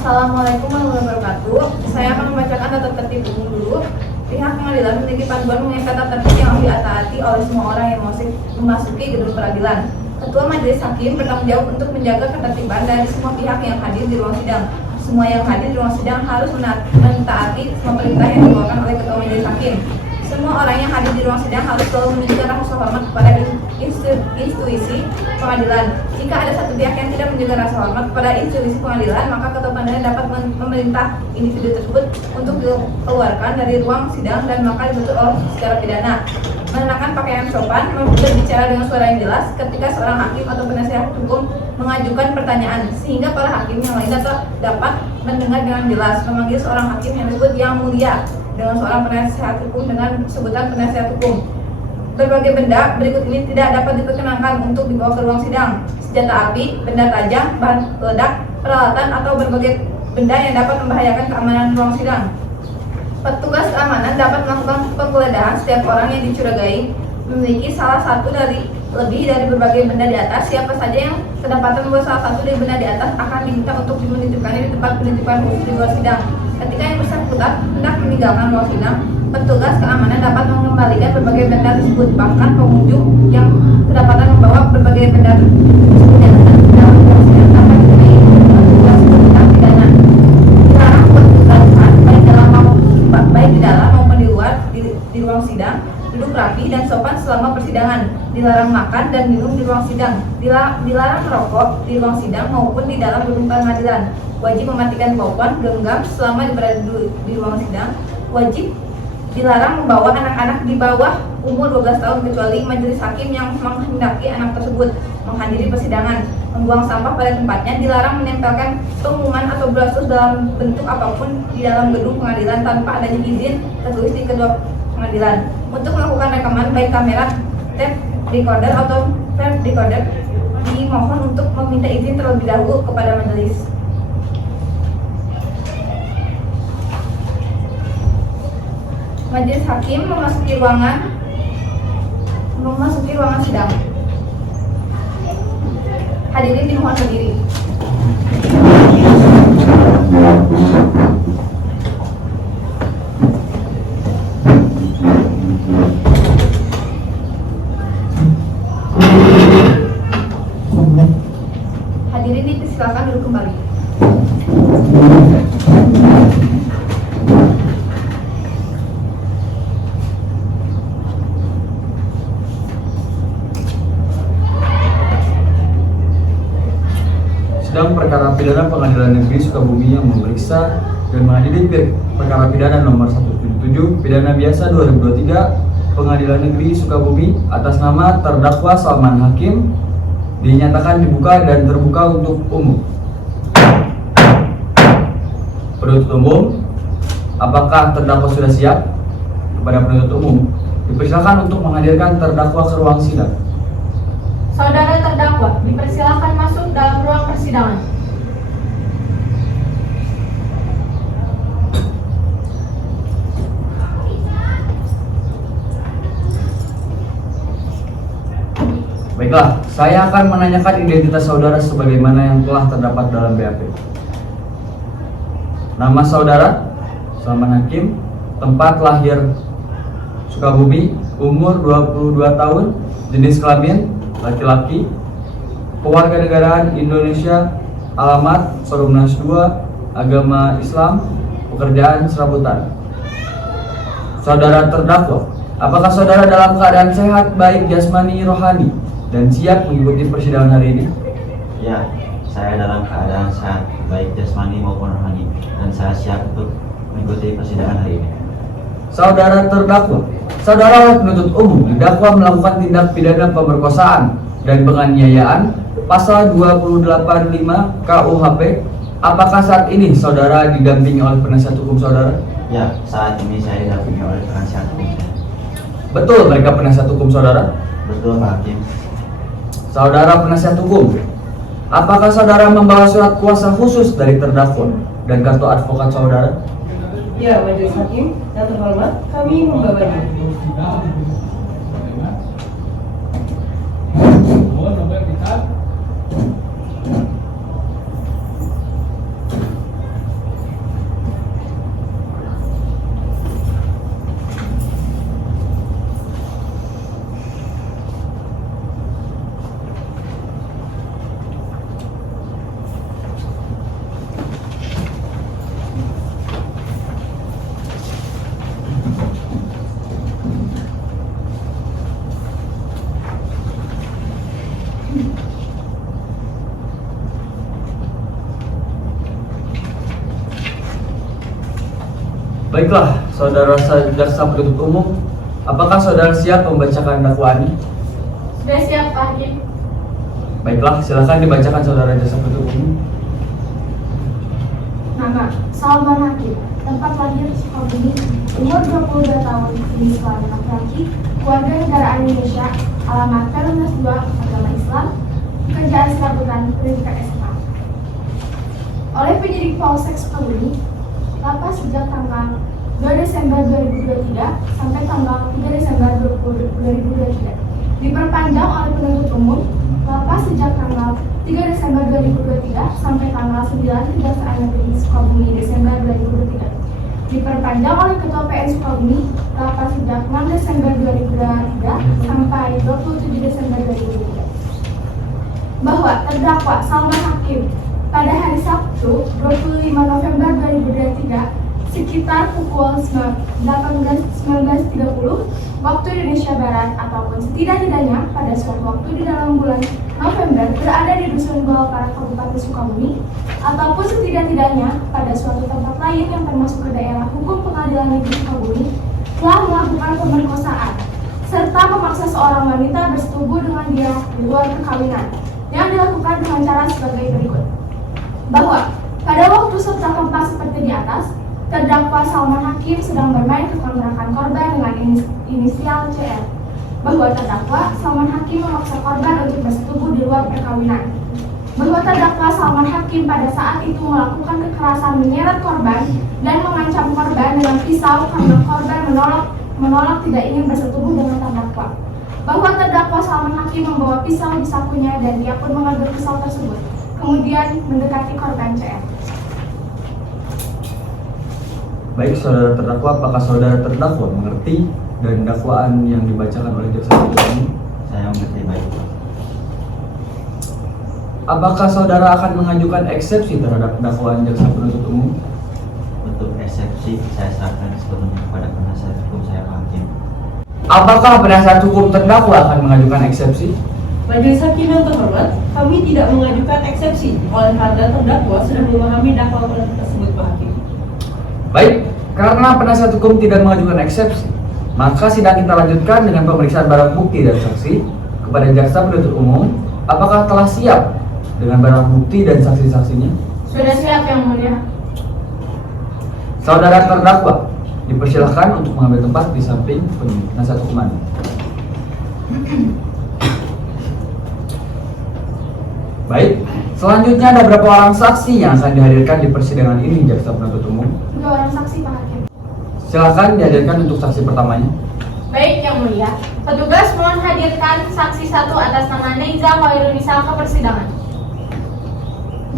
Assalamualaikum warahmatullahi wabarakatuh. Saya akan membacakan tata tertib umum dulu. Pihak pengadilan memiliki panduan mengenai tata tertib yang harus ditaati oleh semua orang yang memasuki gedung peradilan. Ketua Majelis Hakim bertanggung jawab untuk menjaga ketertiban dari semua pihak yang hadir di ruang sidang. Semua yang hadir di ruang sidang harus mentaati semua perintah yang dikeluarkan oleh Ketua Majelis Hakim. Semua orang yang hadir di ruang sidang harus selalu menunjukkan rasa hormat kepada institusi pengadilan. Jika ada satu pihak yang tidak menunjukkan rasa hormat kepada institusi pengadilan, maka ketua pengadilan dapat memerintah individu tersebut untuk dikeluarkan dari ruang sidang dan maka dituntut secara pidana. Mengenakan pakaian sopan, berbicara dengan suara yang jelas ketika seorang hakim atau penasihat hukum mengajukan pertanyaan, sehingga para hakim yang lain dapat mendengar dengan jelas. Memanggil seorang hakim yang disebut yang mulia dengan seorang penasihat hukum dengan sebutan penasihat hukum. Berbagai benda berikut ini tidak dapat diperkenankan untuk dibawa ke ruang sidang: senjata api, benda tajam, bahan peledak, peralatan atau berbagai benda yang dapat membahayakan keamanan ruang sidang. Petugas keamanan dapat melakukan penggeledahan setiap orang yang dicurigai memiliki salah satu dari lebih dari berbagai benda di atas. Siapa saja yang kedapatan membawa salah satu dari benda di atas akan diminta untuk menitipkannya di tempat penitipan khusus di luar sidang. Ketika yang bersangkutan hendak meninggalkan ruang sidang, petugas keamanan dapat mengembalikan berbagai benda tersebut. Bahkan pengunjung yang kedapatan membawa berbagai benda tersebut yang dalam ruang sidang dapat dikenai petugas tentang pidana. Dilarang berkegiatan baik di dalam maupun di luar di ruang sidang. Duduk rapi dan sopan selama persidangan. Dilarang makan dan minum di ruang sidang. Dilarang merokok di ruang sidang maupun di dalam gedung pengadilan. Wajib mematikan telepon genggam selama berada di ruang sidang. Wajib dilarang membawa anak-anak di bawah umur 12 tahun kecuali majelis hakim yang menghendaki anak tersebut menghadiri persidangan. Membuang sampah pada tempatnya. Dilarang menempelkan pengumuman atau brosur dalam bentuk apapun di dalam gedung pengadilan tanpa adanya izin tertulis di kedua pengadilan. Untuk melakukan rekaman baik kamera, tape recorder atau film recorder, dimohon untuk meminta izin terlebih dahulu kepada majelis. Majelis hakim memasuki ruangan sidang. Hadirin dimohon berdiri. Hadirin dipersilakan duduk kembali. Sidang perkara pidana Pengadilan Negeri Sukabumi yang memeriksa dan mengadili perkara pidana nomor 177 pidana biasa 2023 Pengadilan Negeri Sukabumi atas nama terdakwa Salman Hakim dinyatakan dibuka dan terbuka untuk umum. Penuntut umum, apakah terdakwa sudah siap? Kepada penuntut umum, dipersilakan untuk menghadirkan terdakwa ke ruang sidang. Saudara terdakwa dipersilakan masuk dalam ruang persidangan. Baiklah, saya akan menanyakan identitas saudara sebagaimana yang telah terdapat dalam BAP. Nama saudara Salman Hakim, tempat lahir Sukabumi, umur 22 tahun, jenis kelamin laki-laki, kewarganegaraan Indonesia, alamat Perumnas 2, agama Islam, pekerjaan serabutan. Saudara terdakwa, apakah saudara dalam keadaan sehat baik jasmani rohani dan siap mengikuti persidangan hari ini? Ya, saya dalam keadaan sehat baik jasmani maupun rohani dan saya siap untuk mengikuti persidangan hari ini. Saudara terdakwa, saudara penuntut umum didakwa melakukan tindak pidana pemerkosaan dan penganiayaan pasal 285 KUHP. Apakah saat ini saudara didampingi oleh penasihat hukum saudara? Ya, saat ini saya didampingi oleh penasihat hukum. Betul mereka penasihat hukum saudara? Betul, Pak Hakim. Saudara penasihat hukum, apakah saudara membawa surat kuasa khusus dari terdakwa dan kartu advokat saudara? Ya, majelis hakim yang terhormat, kami membawanya. Baiklah, saudara jaksa penuntut umum, apakah saudara siap membacakan dakwaannya? Sudah siap Pak Hakim. Baiklah, silakan dibacakan saudara jaksa penuntut umum. Nama, Salman Hakim, tempat lahir Sukabumi, umur 22 tahun, jenis kelamin laki-laki, keluarga negaraan Indonesia, alamat Perumnas 2, agama Islam, pekerjaan serabutan, pendidikan SMA. Oleh penyidik Polsek Sukabumi, lapas sejak tanggal 2 Desember 2023 sampai tanggal 3 Desember 2023. Diperpanjang oleh penuntut umum, lapas sejak tanggal 3 Desember 2023 sampai tanggal 9 Kejaksaan Negeri Sukabumi Desember 2023. Diperpanjang oleh Ketua PN Sukabumi, lapas sejak 6 Desember 2023 sampai 27 Desember 2023. Bahwa terdakwa Salman Hakim pada hari Sabtu 25 November 2023 sekitar pukul 19.30 waktu Indonesia Barat ataupun setidak-tidaknya pada suatu waktu di dalam bulan November berada di Dusun Golpara Kabupaten Sukabumi ataupun setidak-tidaknya pada suatu tempat lain yang termasuk ke daerah hukum Pengadilan Negeri Sukabumi telah melakukan pemerkosaan serta memaksa seorang wanita bersetubuh dengan dia di luar perkawinan yang dilakukan dengan cara sebagai berikut. Bahwa pada waktu serta tempat seperti di atas, terdakwa Salman Hakim sedang bermain ke kontrakan korban dengan inisial CR. Bahwa terdakwa Salman Hakim memaksa korban untuk bersetubuh di luar perkawinan. Bahwa terdakwa Salman Hakim pada saat itu melakukan kekerasan menyeret korban dan mengancam korban dengan pisau karena korban menolak tidak ingin bersetubuh dengan terdakwa. Bahwa terdakwa Salman Hakim membawa pisau di sakunya dan dia pun mengambil pisau tersebut, kemudian mendekati korban CR. Baik, saudara terdakwa, apakah saudara terdakwa mengerti dari dakwaan yang dibacakan oleh jaksa penuntut umum? Saya mengerti baik. Apakah saudara akan mengajukan eksepsi terhadap dakwaan jaksa penuntut umum? Untuk eksepsi, saya serahkan sepenuhnya kepada penasihat hukum saya, Pak Hakim. Apakah penasihat hukum terdakwa akan mengajukan eksepsi? Majelis Hakim yang terhormat, kami tidak mengajukan eksepsi oleh karena terdakwa sudah memahami dakwaan tersebut, Pak Hakim. Baik, karena penasihat hukum tidak mengajukan eksepsi, maka sidang kita lanjutkan dengan pemeriksaan barang bukti dan saksi kepada jaksa penuntut umum. Apakah telah siap dengan barang bukti dan saksi-saksinya? Sudah siap Yang Mulia. Saudara terdakwa dipersilahkan untuk mengambil tempat di samping penasihat hukum Anda. Baik, selanjutnya ada berapa orang saksi yang akan dihadirkan di persidangan ini, jaksa penuntut umum? 2 orang saksi, Pak Hakim. Silakan dihadirkan untuk saksi pertamanya. Baik Yang Mulia. Petugas mohon hadirkan saksi 1 atas nama Neiza Hoirunisa ke persidangan.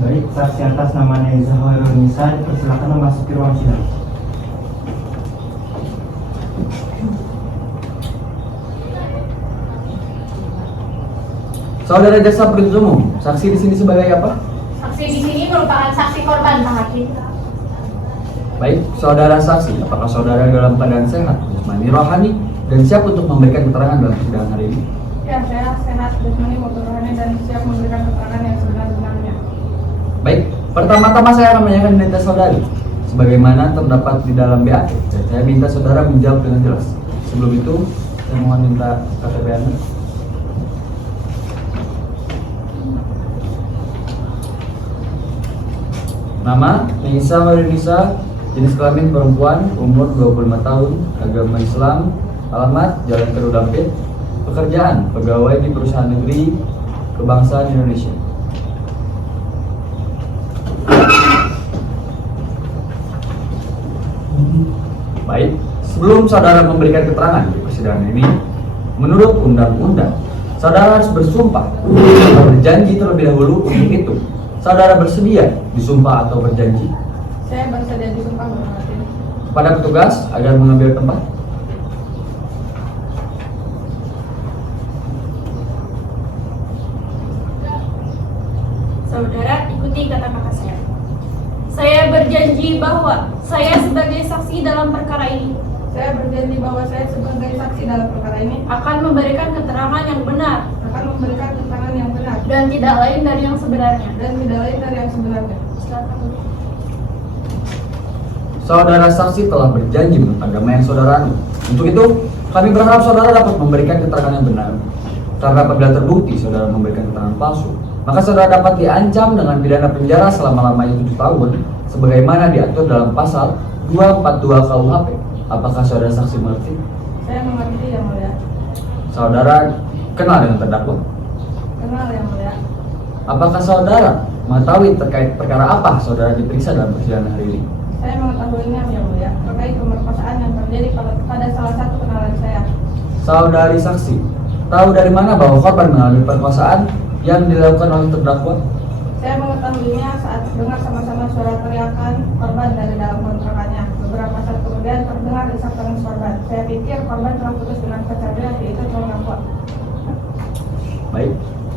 Baik, saksi atas nama Neiza Hoirunisa dipersilakan memasuki ruang sidang. Saudara jaksa penuntut umum, saksi di sini sebagai apa? Saksi di sini merupakan saksi korban, Pak Hakim. Baik, saudara saksi, apakah saudara dalam keadaan sehat, jasmani, rohani, dan siap untuk memberikan keterangan dalam persidangan hari ini? Ya, saya sehat, jasmani maupun rohani dan siap memberikan keterangan yang sebenar-benarnya. Baik, pertama-tama saya akan menanyakan identitas saudari sebagaimana terdapat di dalam BAP, dan saya minta saudara menjawab dengan jelas. Sebelum itu, saya mohon minta KTP Anda. Nama Neiza Hoirunisa, jenis kelamin perempuan, umur 25 tahun, agama Islam, alamat Jalan Kerudampit, pekerjaan pegawai di perusahaan negeri kebangsaan Indonesia. Baik, sebelum saudara memberikan keterangan di persidangan ini, menurut undang-undang, saudara harus bersumpah atau berjanji terlebih dahulu. Untuk itu, saudara bersedia disumpah atau berjanji? Saya bersedia disumpah, Pak Hakim. Kepada petugas agar mengambil tempat. Saudara, ikuti kata-kata saya. Saya berjanji bahwa saya sebagai saksi dalam perkara ini Saya berjanji bahwa saya sebagai saksi dalam perkara ini akan memberikan keterangan yang benar akan memberikan keterangan yang benar dan tidak lain dari yang sebenarnya. dan tidak lain dari yang sebenarnya. Silakan. saudara saksi telah berjanji menurut agama yang saudara anut. Untuk itu, kami berharap saudara dapat memberikan keterangan yang benar. Karena apabila terbukti saudara memberikan keterangan palsu, maka saudara dapat diancam dengan pidana penjara selama-lamanya 7 tahun, sebagaimana diatur dalam pasal 242 KUHP. Apakah saudara saksi mengerti? Saya mengerti yang mulia. Saudara kenal dengan terdakwa? Kenal yang mulia. Apakah saudara mengetahui terkait perkara apa saudara diperiksa dalam persidangan hari ini? Saya mengetahuinya yang mulia terkait pemerkosaan yang terjadi pada salah satu kenalan saya. Saudari saksi, tahu dari mana bahwa korban mengalami perkosaan yang dilakukan oleh terdakwa? Saya mengetahuinya saat dengar sama-sama suara teriakan korban dari dalam kontrakannya. Beberapa saat kemudian terdengar isak tangis korban. Saya pikir korban telah putus dengan pacarnya, yaitu terdakwa. Baik,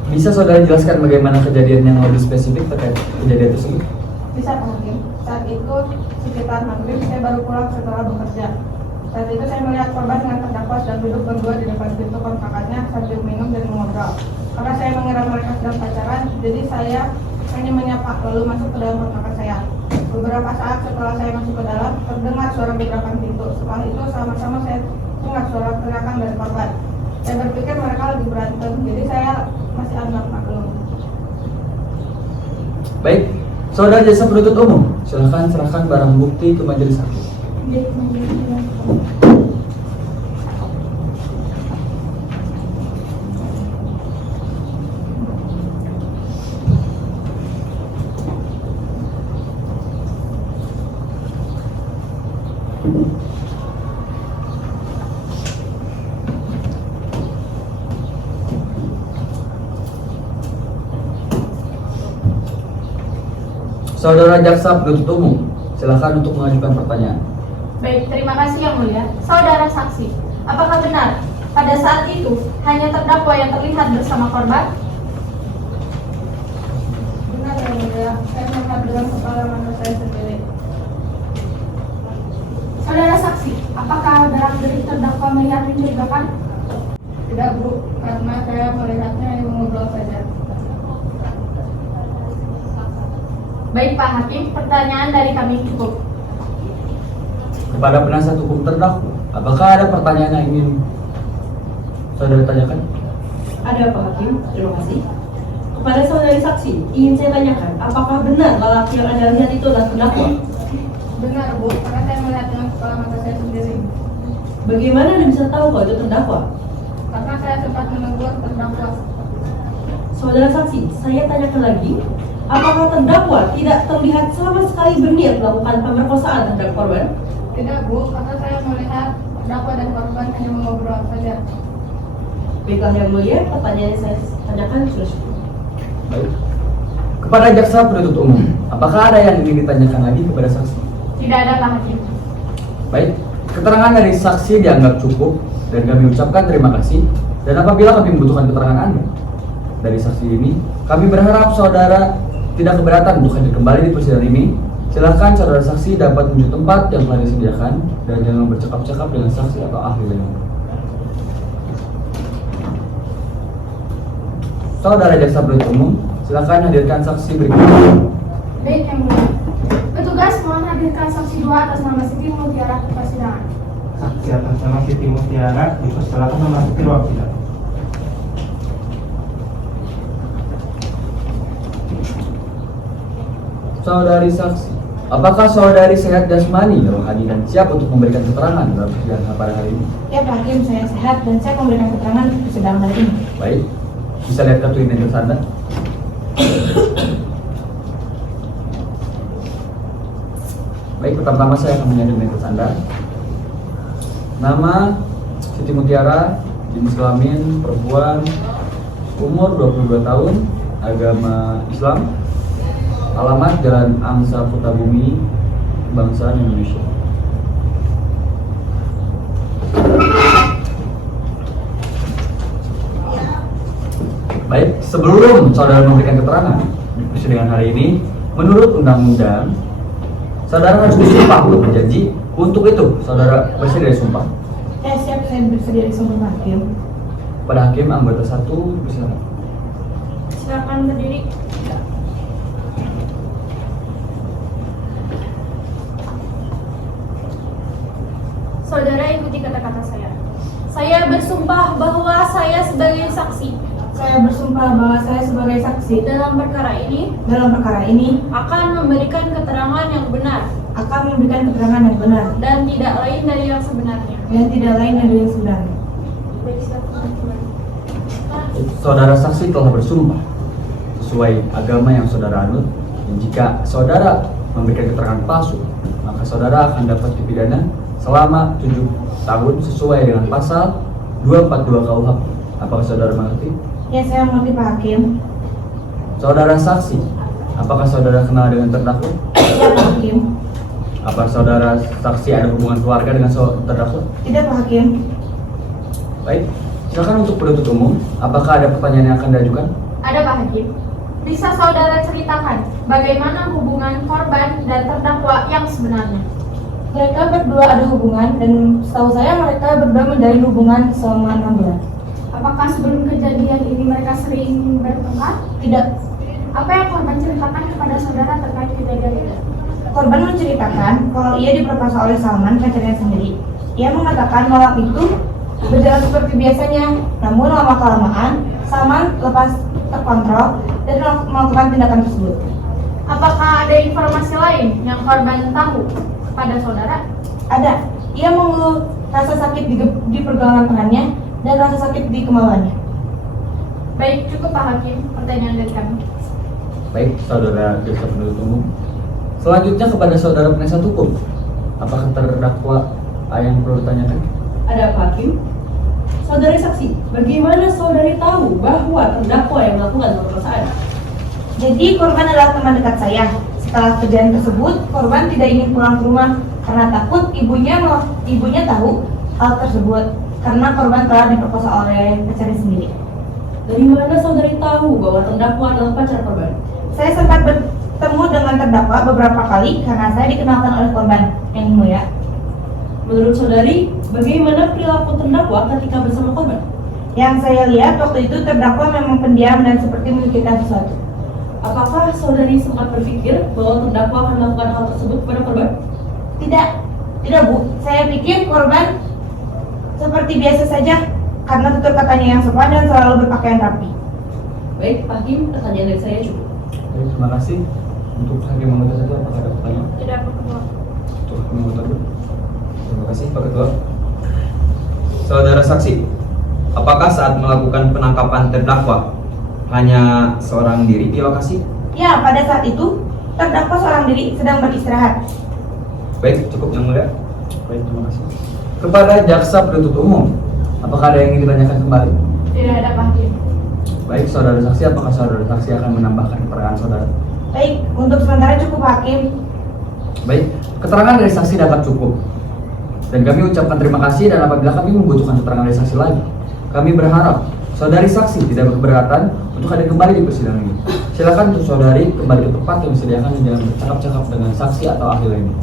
bisa saudara jelaskan bagaimana kejadian yang lebih spesifik terkait kejadian tersebut? Bisa Pak Hakim. Saat itu sekitar maghrib saya baru pulang setelah bekerja. Saat itu saya melihat korban dengan terdakwa sedang duduk berdua di depan pintu kontrakannya sambil minum dan mengobrol. Karena saya mengira mereka sedang pacaran, jadi saya hanya menyapa lalu masuk ke dalam kontrakan saya. Beberapa saat setelah saya masuk ke dalam, terdengar suara gebrakan pintu. Setelah itu sama-sama saya dengar suara teriakan dari korban. Saya berpikir mereka lagi berantem, jadi saya masih anggap maklum. Baik, saudara jasa penuntut umum, silakan serahkan barang bukti ke majelis hakim. Saudara jaksa penuntut umum, silakan untuk mengajukan pertanyaan. Baik, terima kasih yang mulia. Saudara saksi, apakah benar pada saat itu hanya terdakwa yang terlihat bersama korban? Benar yang mulia, saya melihat dengan kepala mata saya sendiri. Saudara saksi, apakah gerak-gerik terdakwa melihat mencurigakan? Tidak Bu, karena saya melihatnya hanya mengobrol saja. Baik Pak Hakim, pertanyaan dari kami cukup. Kepada penasihat hukum terdakwa, apakah ada pertanyaan yang ingin saudara tanyakan? Ada Pak Hakim, terima kasih. Kepada saudari saksi, ingin saya tanyakan, apakah benar lelaki yang Anda lihat itu adalah terdakwa? Benar Bu, karena saya melihat dengan kepala mata saya sendiri. Bagaimana Anda bisa tahu kalau itu terdakwa? Karena saya sempat menegur terdakwa. Saudara saksi, saya tanyakan lagi, apakah terdakwa tidak terlihat sama sekali berniat melakukan pemerkosaan terhadap korban? Tidak Bu, karena saya melihat terdakwa dan korban hanya mengobrol saja. Baiklah yang mulia, pertanyaan yang saya tanyakan sudah cukup. Baik. Kepada jaksa penuntut umum, apakah ada yang ingin ditanyakan lagi kepada saksi? Tidak ada Pak Hakim. Baik, keterangan dari saksi dianggap cukup dan kami ucapkan terima kasih. Dan apabila kami membutuhkan keterangan Anda dari saksi ini, kami berharap saudara tidak keberatan untuk hadir kembali di persidangan ini. Silakan saudara saksi dapat menuju tempat yang telah disediakan dan jangan bercakap-cakap dengan saksi atau ahli lainnya. Saudara jaksa penuntut umum, silakan hadirkan saksi berikutnya. Baik yang mulia. Petugas mohon hadirkan saksi 2 atas nama Siti Mutiara ke persidangan. Saksi atas nama Siti Mutiara dipersilakan memasuki ruang sidang. Saudari saksi, apakah saudari sehat jasmani, rohani, dan siap untuk memberikan keterangan dalam persidangan pada hari ini? Ya Pak Hakim, saya sehat dan saya memberikan keterangan di persidangan hari ini. Baik, bisa lihat kartu identitas Anda. Baik, pertama-tama saya akan menyadari identitas Anda. Nama Siti Mutiara, jenis kelamin perempuan, umur 22 tahun, agama Islam, alamat Jalan Angsa Putabumi, Bangsa Indonesia. Baik, sebelum saudara memberikan keterangan di persidangan hari ini, menurut undang-undang, saudara harus disumpah untuk berjanji. Untuk itu, saudara bersedia disumpah. Ya siap, saya bersedia disumpah Pak Hakim. Pada hakim anggota 1, bersilakan. Silakan berdiri. ikuti kata-kata saya. Saya bersumpah bahwa saya sebagai saksi Saya bersumpah bahwa saya sebagai saksi dalam perkara ini dalam perkara ini akan memberikan keterangan yang benar akan memberikan keterangan yang benar dan tidak lain dari yang sebenarnya. dan tidak lain dari yang sebenarnya. Baik, silakan. Saudara saksi telah bersumpah sesuai agama yang saudara anut, dan jika saudara memberikan keterangan palsu, maka saudara akan dapat dipidana selama 7 tahun sesuai dengan pasal 242 KUHP. Apakah saudara mengerti? Ya, saya mengerti Pak Hakim. Saudara saksi, apakah saudara kenal dengan terdakwa? Ya, Pak Hakim. Apa saudara saksi ada hubungan keluarga dengan terdakwa? Tidak, Pak Hakim. Baik, silakan untuk penuntut umum. Apakah ada pertanyaan yang akan diajukan? Ada Pak Hakim. Bisa saudara ceritakan bagaimana hubungan korban dan terdakwa yang sebenarnya? Mereka berdua ada hubungan dan setahu saya mereka berdua menjalin hubungan selama 6 bulan. Apakah sebelum kejadian ini mereka sering bertengkar? Tidak. Apa yang korban ceritakan kepada saudara terkait kejadian itu? Korban menceritakan kalau ia diperkosa oleh Salman, pacarnya sendiri. Ia mengatakan malam itu berjalan seperti biasanya, namun lama-kelamaan Salman lepas terkontrol dan melakukan tindakan tersebut. Apakah ada informasi lain yang korban tahu kepada saudara? Ada. Ia mengeluh rasa sakit di pergelangan tangannya dan rasa sakit di kemaluannya. Baik, cukup Pak Hakim. Pertanyaan dari kami. Baik, saudara jaksa penuntut umum. Selanjutnya kepada saudara penasihat hukum. Apakah terdakwa yang perlu ditanyakan? Ada Pak Hakim. Saudari saksi, bagaimana saudari tahu bahwa terdakwa yang melakukan pemerkosaan? Jadi korban adalah teman dekat saya. Setelah kejadian tersebut, korban tidak ingin pulang ke rumah karena takut ibunya tahu hal tersebut karena korban telah diperkosa oleh pacarnya sendiri. Dari mana saudari tahu bahwa terdakwa adalah pacar korban? Saya sempat bertemu dengan terdakwa beberapa kali karena saya dikenalkan oleh korban, yang mulia. Menurut saudari, bagaimana perilaku terdakwa ketika bersama korban? Yang saya lihat waktu itu terdakwa memang pendiam dan seperti memikirkan sesuatu. Apakah saudari sempat berpikir bahwa terdakwa akan melakukan hal tersebut kepada korban? Tidak Bu. Saya pikir korban seperti biasa saja karena tutur katanya yang sopan dan selalu berpakaian rapi. Baik, Pak Hakim, pertanyaan dari saya cukup. Baik, terima kasih. Untuk hakim anggota satu, apakah ada pertanyaan? Tidak, Pak Ketua. Untuk hakim anggota dua. Terima kasih, Pak Ketua. Saudara saksi, apakah saat melakukan penangkapan terdakwa hanya seorang diri di lokasi? Ya, pada saat itu terdakwa seorang diri sedang beristirahat. Baik, cukup yang mulia. Baik, terima kasih. Kepada jaksa penuntut umum, apakah ada yang ingin ditanyakan kembali? Tidak ada Pak Hakim. Baik, saudara saksi, apakah saudara saksi akan menambahkan keterangan saudara? Baik, untuk sementara cukup Hakim. Baik, keterangan dari saksi dapat cukup. Dan kami ucapkan terima kasih, dan apabila kami membutuhkan keterangan dari saksi lagi, kami berharap saudari saksi tidak berkeberatan untuk hadir kembali di persidangan ini. Silakan untuk saudari kembali ke tempat yang disediakan dan jangan bercakap-cakap dengan saksi atau ahli lainnya.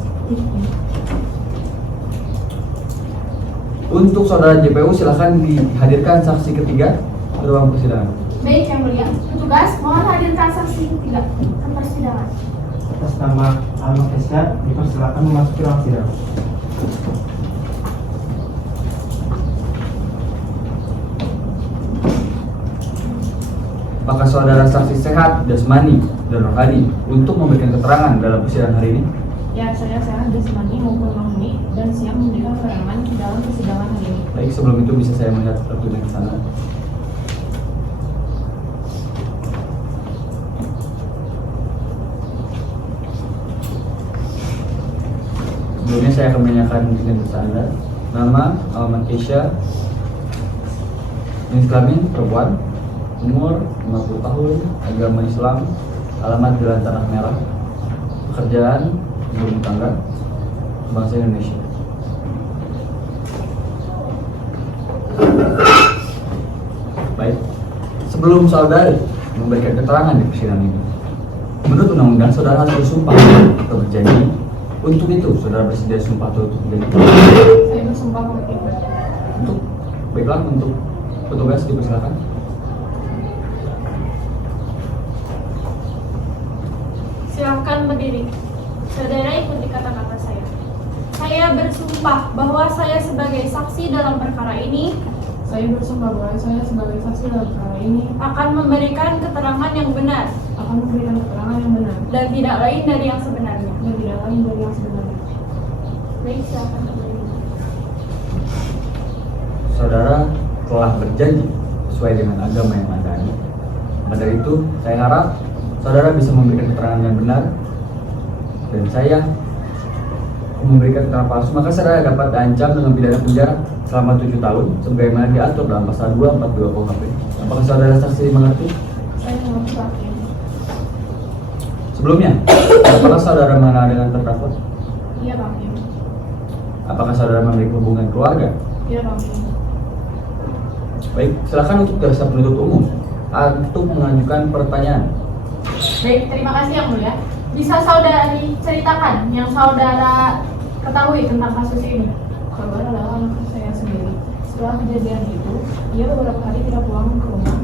Untuk saudara JPU, silakan dihadirkan saksi ketiga ke ruang persidangan. Baik, yang mulia. Petugas, mohon hadirkan saksi ketiga ke persidangan. Atas nama Alma Kesha, dipersilakan memasuki ruang sidang. Apakah saudara saksi sehat, jasmani, dan rohani untuk memberikan keterangan dalam persidangan hari ini? Ya, saya sehat jasmani maupun rohani dan siap memberikan keterangan dalam persidangan hari ini. Baik, sebelum itu bisa saya melihat tertulis ke sana. Sebelumnya saya akan menanyakan identitas Anda. Nama, alamat Kesha, jenis kelamin perempuan, umur 50 tahun, agama Islam, alamat Jalan Tanah Merah, pekerjaan ibu rumah tangga, bangsa Indonesia. Baik, sebelum saudari memberikan keterangan di persidangan ini, menurut undang-undang saudara harus bersumpah atau berjanji. Untuk itu, saudara bersedia sumpah atau untuk berjanji? Saya bersumpah Pak Hakim. Baiklah, untuk petugas dipersilakan. Silakan berdiri. Saudara ikuti kata-kata saya. Saya bersumpah bersumpah bahwa saya sebagai saksi dalam perkara ini Saya bersumpah bahwa saya sebagai saksi dalam perkara ini akan memberikan keterangan yang benar akan memberikan keterangan yang benar dan tidak lain dari yang sebenarnya. dan tidak lain dari yang sebenarnya. Baik, silakan kembali. Saudara telah berjanji sesuai dengan agama yang Anda anut. Maka dari itu, saya harap saudara bisa memberikan keterangan yang benar dan saya memberikan keterangan palsu, maka saudara dapat diancam dengan pidana penjara selama 7 tahun sebagaimana diatur dalam pasal 242 KUHP. Apakah saudara saksi mengerti? Saya mengerti hakim. Sebelumnya, apakah saudara mengenal dengan terdakwa? Iya hakim. Apakah saudara memiliki hubungan keluarga? Iya hakim. Baik, silakan untuk jaksa penuntut umum untuk mengajukan pertanyaan. Baik, terima kasih yang mulia. Bisa saudara ceritakan yang saudara ketahui tentang kasus ini? Korban adalah anak saya sendiri. Setelah kejadian itu, ia beberapa hari tidak pulang ke rumah.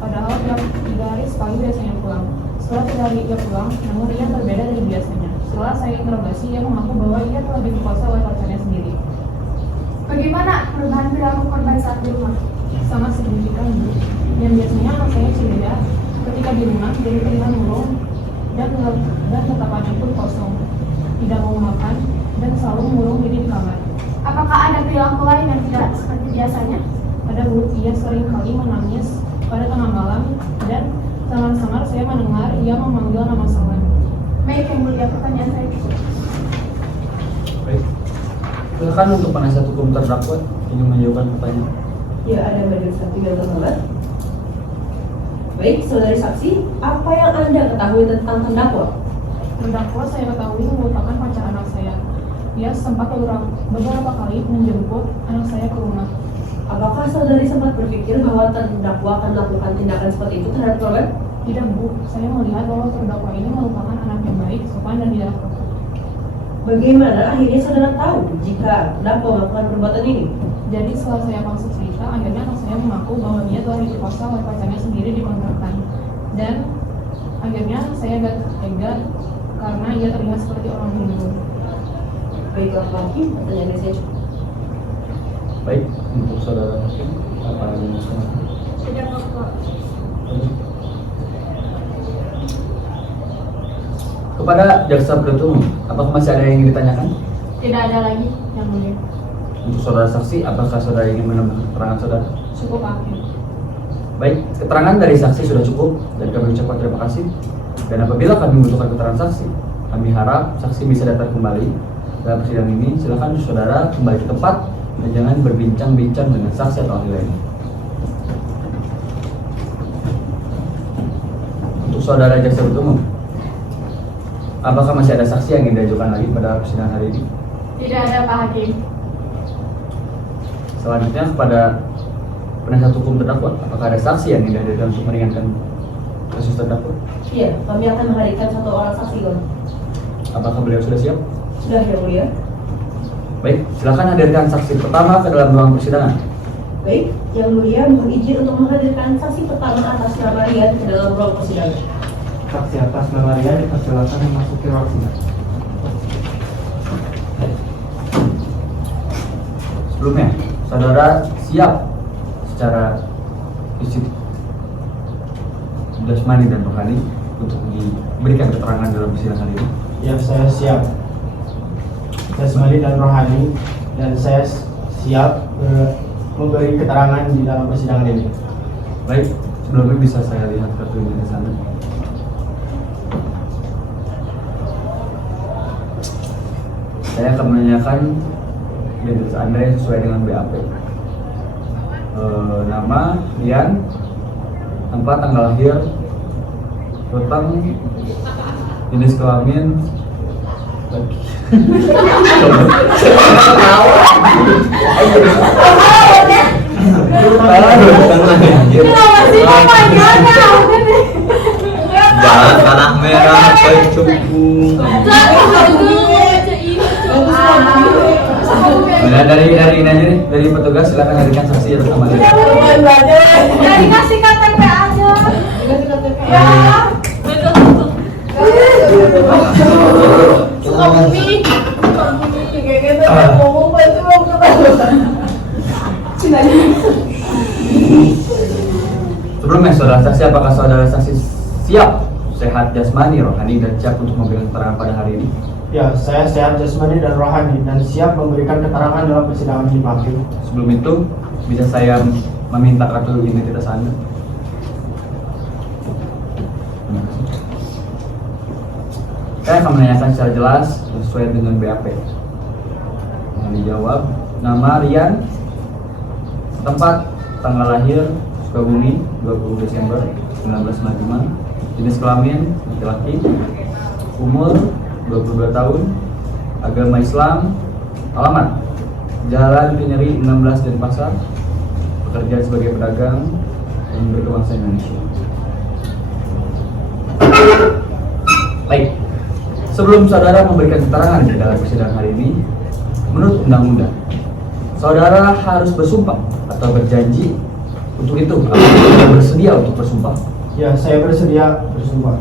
Padahal tiap 3 hari sekali biasanya pulang. Setelah 3 hari ia pulang, namun ia berbeda dari biasanya. Setelah saya interogasi, ia mengaku bahwa ia telah diperkosa oleh pacarnya sendiri. Bagaimana perubahan perilaku korban saat di rumah? Sangat signifikan, Bu. Yang biasanya anak saya ceria ketika di rumah jadi terlihat murung dan tatapannya pun kosong, tidak mau makan dan selalu murung diri di kamar. Apakah ada perilaku lain yang tidak seperti biasanya? Ada, Bu, ia sering kali menangis pada tengah malam dan samar-samar saya mendengar ia memanggil nama Saman. Baik, yang mulia, pertanyaan saya cukup. Baik, silakan untuk penasihat hukum terdakwa ingin menjawabkan pertanyaan. Ya, ada majelis hakim yang terhormat. Baik, saudari saksi, apa yang Anda ketahui tentang terdakwa? Terdakwa saya ketahui merupakan pacar anak saya. Dia sempat beberapa kali menjemput anak saya ke rumah. Apakah saudari sempat berpikir bahwa terdakwa akan melakukan tindakan seperti itu terhadap korban? Tidak, Bu. Saya melihat bahwa terdakwa ini merupakan anak yang baik, sopan, dan tidak perlu. Bagaimana akhirnya saudara tahu jika terdakwa melakukan perbuatan ini? Jadi setelah saya masuk cerita, akhirnya anak saya mengaku bahwa dia telah diperkosa oleh pacarnya sendiri di kontrakan. Dan akhirnya saya agak tega karena ia terlihat seperti orang Hindu. Baiklah, hakim, pertanyaan saya cukup. Baik, untuk saudara hakim, apa yang ingin Tidak apa-apa. kepada jaksa penuntut umum, apakah masih ada yang ingin ditanyakan? Tidak ada lagi yang mulia. Untuk saudara saksi, apakah saudara ingin menambahkan keterangan saudara? Cukup hakim. Baik, keterangan dari saksi sudah cukup dan kami ucapkan terima kasih. Dan apabila kami membutuhkan keterangan saksi, kami harap saksi bisa datang kembali dalam persidangan ini. Silakan saudara kembali ke tempat dan jangan berbincang-bincang dengan saksi atau ahli lainnya. Untuk saudara jaksa penuntut umum, apakah masih ada saksi yang ingin diajukan lagi pada persidangan hari ini? Tidak ada, Pak Hakim. Selanjutnya kepada penasihat hukum terdakwa, apakah ada saksi yang ingin dihadirkan untuk meringankan kasus terdakwa? Iya, kami akan menghadirkan 1 orang saksi, Bang. Apakah beliau sudah siap? Sudah, Yang Mulia. Baik, silakan hadirkan saksi pertama ke dalam ruang persidangan. Baik, Yang Mulia mohon izin untuk menghadirkan saksi pertama atas nama Rian ke dalam ruang persidangan. Saksi atas nama Ria dipersilakan memasuki ruang sidang. Sebelumnya, saudara siap secara fisik, jasmani dan rohani untuk diberikan keterangan dalam persidangan ini? Ya, saya siap. Jasmani dan rohani, dan saya siap memberi keterangan di dalam persidangan ini. Baik, sebelumnya bisa saya lihat kartu identitas Anda? Saya akan menanyakan identitas Anda yang sesuai dengan BAP. Nama, Rian, tempat, tanggal lahir, petang, jenis kelamin, Jalan tanah merah, Pecukung. Nah, dari ini aja nih, dari petugas silakan hadirkan saksi atas nama dia. Dari kasih KTP aja. Ya. Sukabumi. Sukabumi. Kayak gitu. Ngomong Sebelumnya, saudara saksi, apakah saudara saksi siap, sehat jasmani, rohani, dan siap untuk memberikan keterangan pada hari ini? Ya, saya sehat jasmani dan rohani dan siap memberikan keterangan dalam persidangan ini, Pak Hakim. Sebelum itu, bisa saya meminta kartu identitas Anda? Saya akan menanyakan secara jelas sesuai dengan BAP. Yang dijawab, nama Rian, tempat, tanggal lahir, Sukabumi, 20 Desember 1995, jenis kelamin, laki-laki, umur 22 tahun, agama Islam, alamat, Jalan Pinyeri 16 Denpasar, pekerjaan sebagai pedagang, dan berbangsa Indonesia. Baik, sebelum saudara memberikan keterangan di dalam persidangan hari ini, menurut undang-undang, saudara harus bersumpah atau berjanji. Untuk itu, apakah bersedia untuk bersumpah? Ya, saya bersedia bersumpah.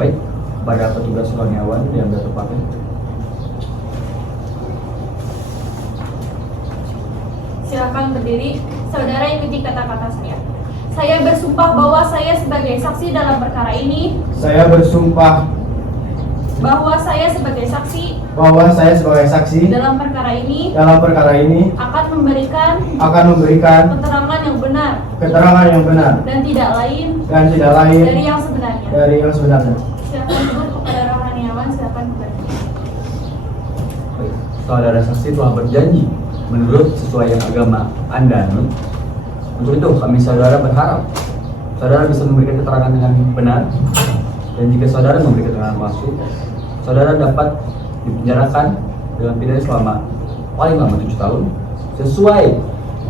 Baik, pada petugas kurniawan yang bertepatnya. Silakan berdiri. Saudara ikuti kata-kata saya. Saya bersumpah bahwa saya sebagai saksi dalam perkara ini. Saya bersumpah Bahwa saya sebagai saksi bahwa saya sebagai saksi dalam perkara ini dalam perkara ini akan memberikan keterangan yang benar dan tidak lain dari yang sebenarnya. Silakan duduk kepada rohaniawan. Silakan kembali. Baik, saudara saksi telah berjanji menurut sesuai yang agama Anda anut. Untuk itu, kami saudara berharap saudara bisa memberikan keterangan dengan benar, dan jika saudara memberi keterangan palsu, saudara dapat dipenjarakan dengan pidana selama paling lama 7 tahun sesuai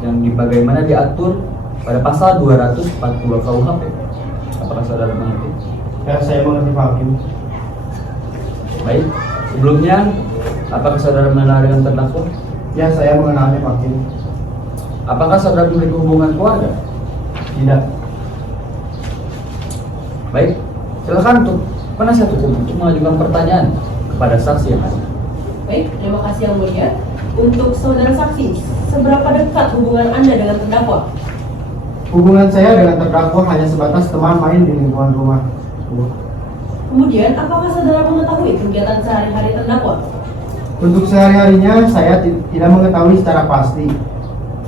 yang bagaimana diatur pada pasal 242 KUHP. Apakah saudara mengerti? Ya, saya mengerti, Pak Hakim. Baik, sebelumnya apakah saudara mengenal dengan terdakwa? Ya, saya mengenalnya, Pak Hakim. Apakah saudara memiliki hubungan keluarga? Tidak. Baik, silakan untuk penasihat hukum untuk mengajukan pertanyaan kepada saksi yang hadir. Baik, terima kasih yang mulia. Untuk saudara saksi, seberapa dekat hubungan Anda dengan terdakwa? Hubungan saya dengan terdakwa hanya sebatas teman main di lingkungan rumah. Kemudian, apakah saudara mengetahui kegiatan sehari-hari terdakwa? Untuk sehari-harinya saya tidak mengetahui secara pasti.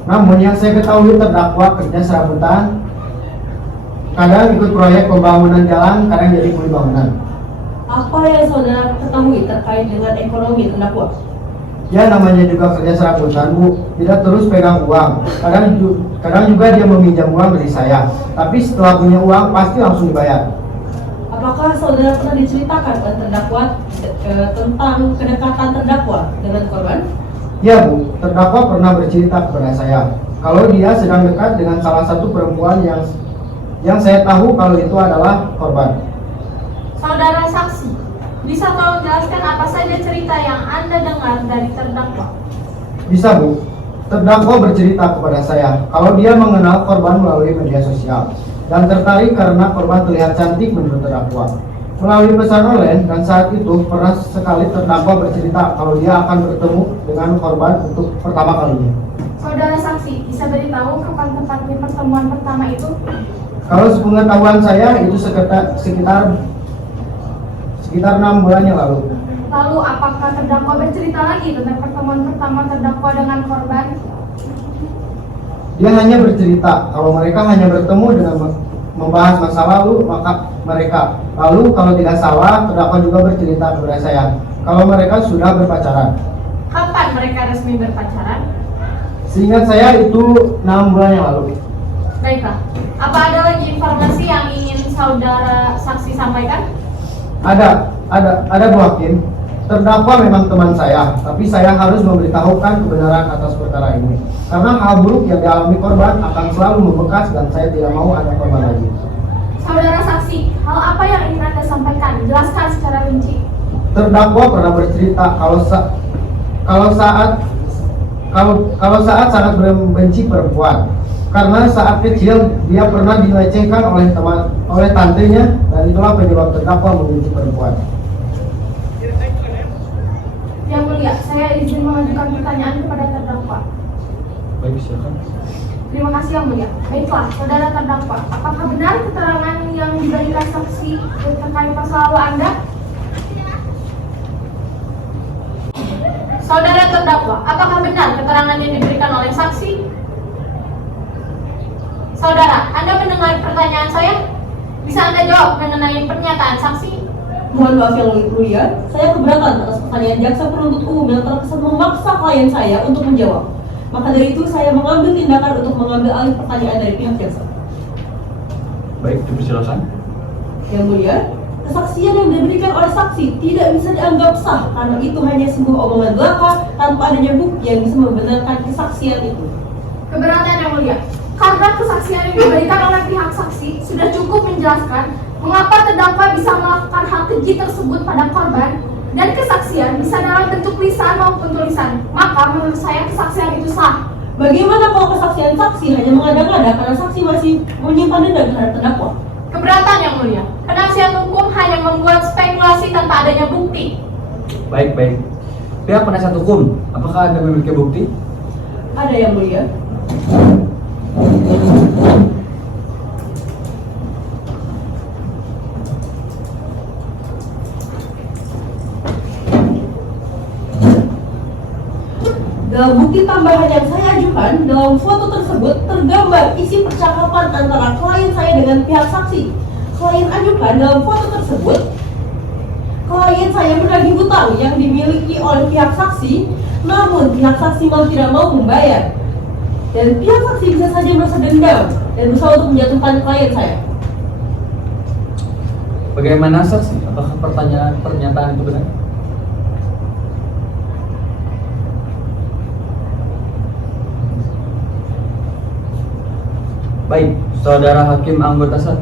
Namun yang saya ketahui terdakwa kerja serabutan, kadang ikut proyek pembangunan jalan, kadang jadi kuli bangunan. Apa yang saudara ketahui terkait dengan ekonomi terdakwa? Ya, namanya juga kerja serabutan, Bu. Tidak terus pegang uang. Kadang juga dia meminjam uang dari saya. Tapi setelah punya uang pasti langsung dibayar. Apakah saudara pernah diceritakan oleh terdakwa tentang kedekatan terdakwa dengan korban? Ya, Bu. Terdakwa pernah bercerita kepada saya kalau dia sedang dekat dengan salah satu perempuan yang saya tahu kalau itu adalah korban. Saudara saksi, bisa tolong jelaskan apa saja cerita yang Anda dengar dari terdakwa? Bisa, Bu. Terdakwa bercerita kepada saya kalau dia mengenal korban melalui media sosial dan tertarik karena korban terlihat cantik menurut terdakwa. Melalui pesan online, dan saat itu pernah sekali terdakwa bercerita kalau dia akan bertemu dengan korban untuk pertama kalinya. Saudara saksi, bisa beritahu kapan tepatnya pertemuan pertama itu? Kalau sepengetahuan saya itu sekitar 6 bulan yang lalu. Lalu apakah terdakwa bercerita lagi tentang pertemuan pertama terdakwa dengan korban? Dia hanya bercerita kalau mereka hanya bertemu dengan membahas masa lalu mereka. Lalu kalau tidak salah, terdakwa juga bercerita kepada saya kalau mereka sudah berpacaran. Kapan mereka resmi berpacaran? Seingat saya itu 6 bulan yang lalu. Baiklah, apa ada lagi informasi yang ingin saudara saksi sampaikan? Ada Bu Hakim. Terdakwa memang teman saya, tapi saya harus memberitahukan kebenaran atas perkara ini. Karena hal buruk yang dialami korban akan selalu membekas dan saya tidak mau ada korban lagi. Saudara saksi, hal apa yang ingin Anda sampaikan? Jelaskan secara rinci. Terdakwa pernah bercerita kalau saat sangat membenci perempuan. Karena saat kecil dia pernah dilecehkan oleh tantenya, dan itulah penyebab terdakwa membenci perempuan. Yang mulia, saya izin mengajukan pertanyaan kepada terdakwa. Baik, silakan. Terima kasih yang mulia. Baiklah, saudara terdakwa, apakah benar keterangan yang diberikan saksi terkait masa lalu Anda? Saudara terdakwa, apakah benar keterangan yang diberikan oleh saksi? Saudara, Anda mendengar pertanyaan saya? Bisa Anda jawab mengenai pernyataan saksi? Mohon maaf yang mulia, saya keberatan atas pertanyaan jaksa penuntut umum yang terkesan memaksa klien saya untuk menjawab. Maka dari itu saya mengambil tindakan untuk mengambil alih pertanyaan dari pihak jaksa. Baik, dipersilakan. Yang mulia, kesaksian yang diberikan oleh saksi tidak bisa dianggap sah karena itu hanya sebuah omongan belaka tanpa adanya bukti yang bisa membenarkan kesaksian itu. Keberatan yang mulia. Karena kesaksian yang diberikan oleh pihak saksi sudah cukup menjelaskan mengapa terdakwa bisa melakukan hal keji tersebut pada korban, dan kesaksian bisa dalam bentuk lisan maupun tulisan. Maka menurut saya kesaksian itu sah. Bagaimana kalau kesaksian saksi hanya mengada-ngada karena saksi masih menyimpan dendam terhadap terdakwa? Keberatan yang mulia. Penasihat hukum hanya membuat spekulasi tanpa adanya bukti. Baik. Pihak penasihat hukum, apakah Anda memiliki bukti? Ada yang mulia. Dalam bukti tambahan yang saya ajukan, dalam foto tersebut tergambar isi percakapan antara klien saya dengan pihak saksi. Klien ajukan dalam foto tersebut, klien saya menagih hutang yang dimiliki oleh pihak saksi, namun pihak saksi mau tidak mau membayar. Dan pihak saksi bisa saja merasa dendam dan berusaha untuk menjatuhkan klien saya. Bagaimana saksi? Apakah pernyataan itu benar? Baik, saudara hakim anggota 1,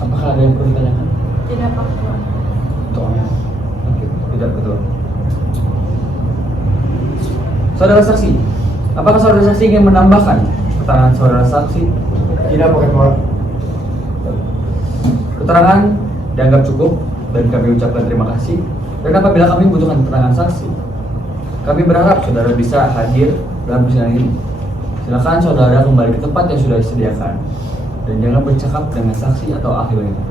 apakah ada yang perlu ditanyakan? Tidak, Pak Ketua. Oke, tidak betul. Saudara saksi, apakah saudara saksi ingin menambahkan keterangan saudara saksi? Tidak, Pak Ketua. Keterangan dianggap cukup dan kami ucapkan terima kasih. Dan apabila kami membutuhkan keterangan saksi, kami berharap saudara bisa hadir dalam persidangan ini. Silakan saudara kembali ke tempat yang sudah disediakan dan jangan bercakap dengan saksi atau ahli lainnya.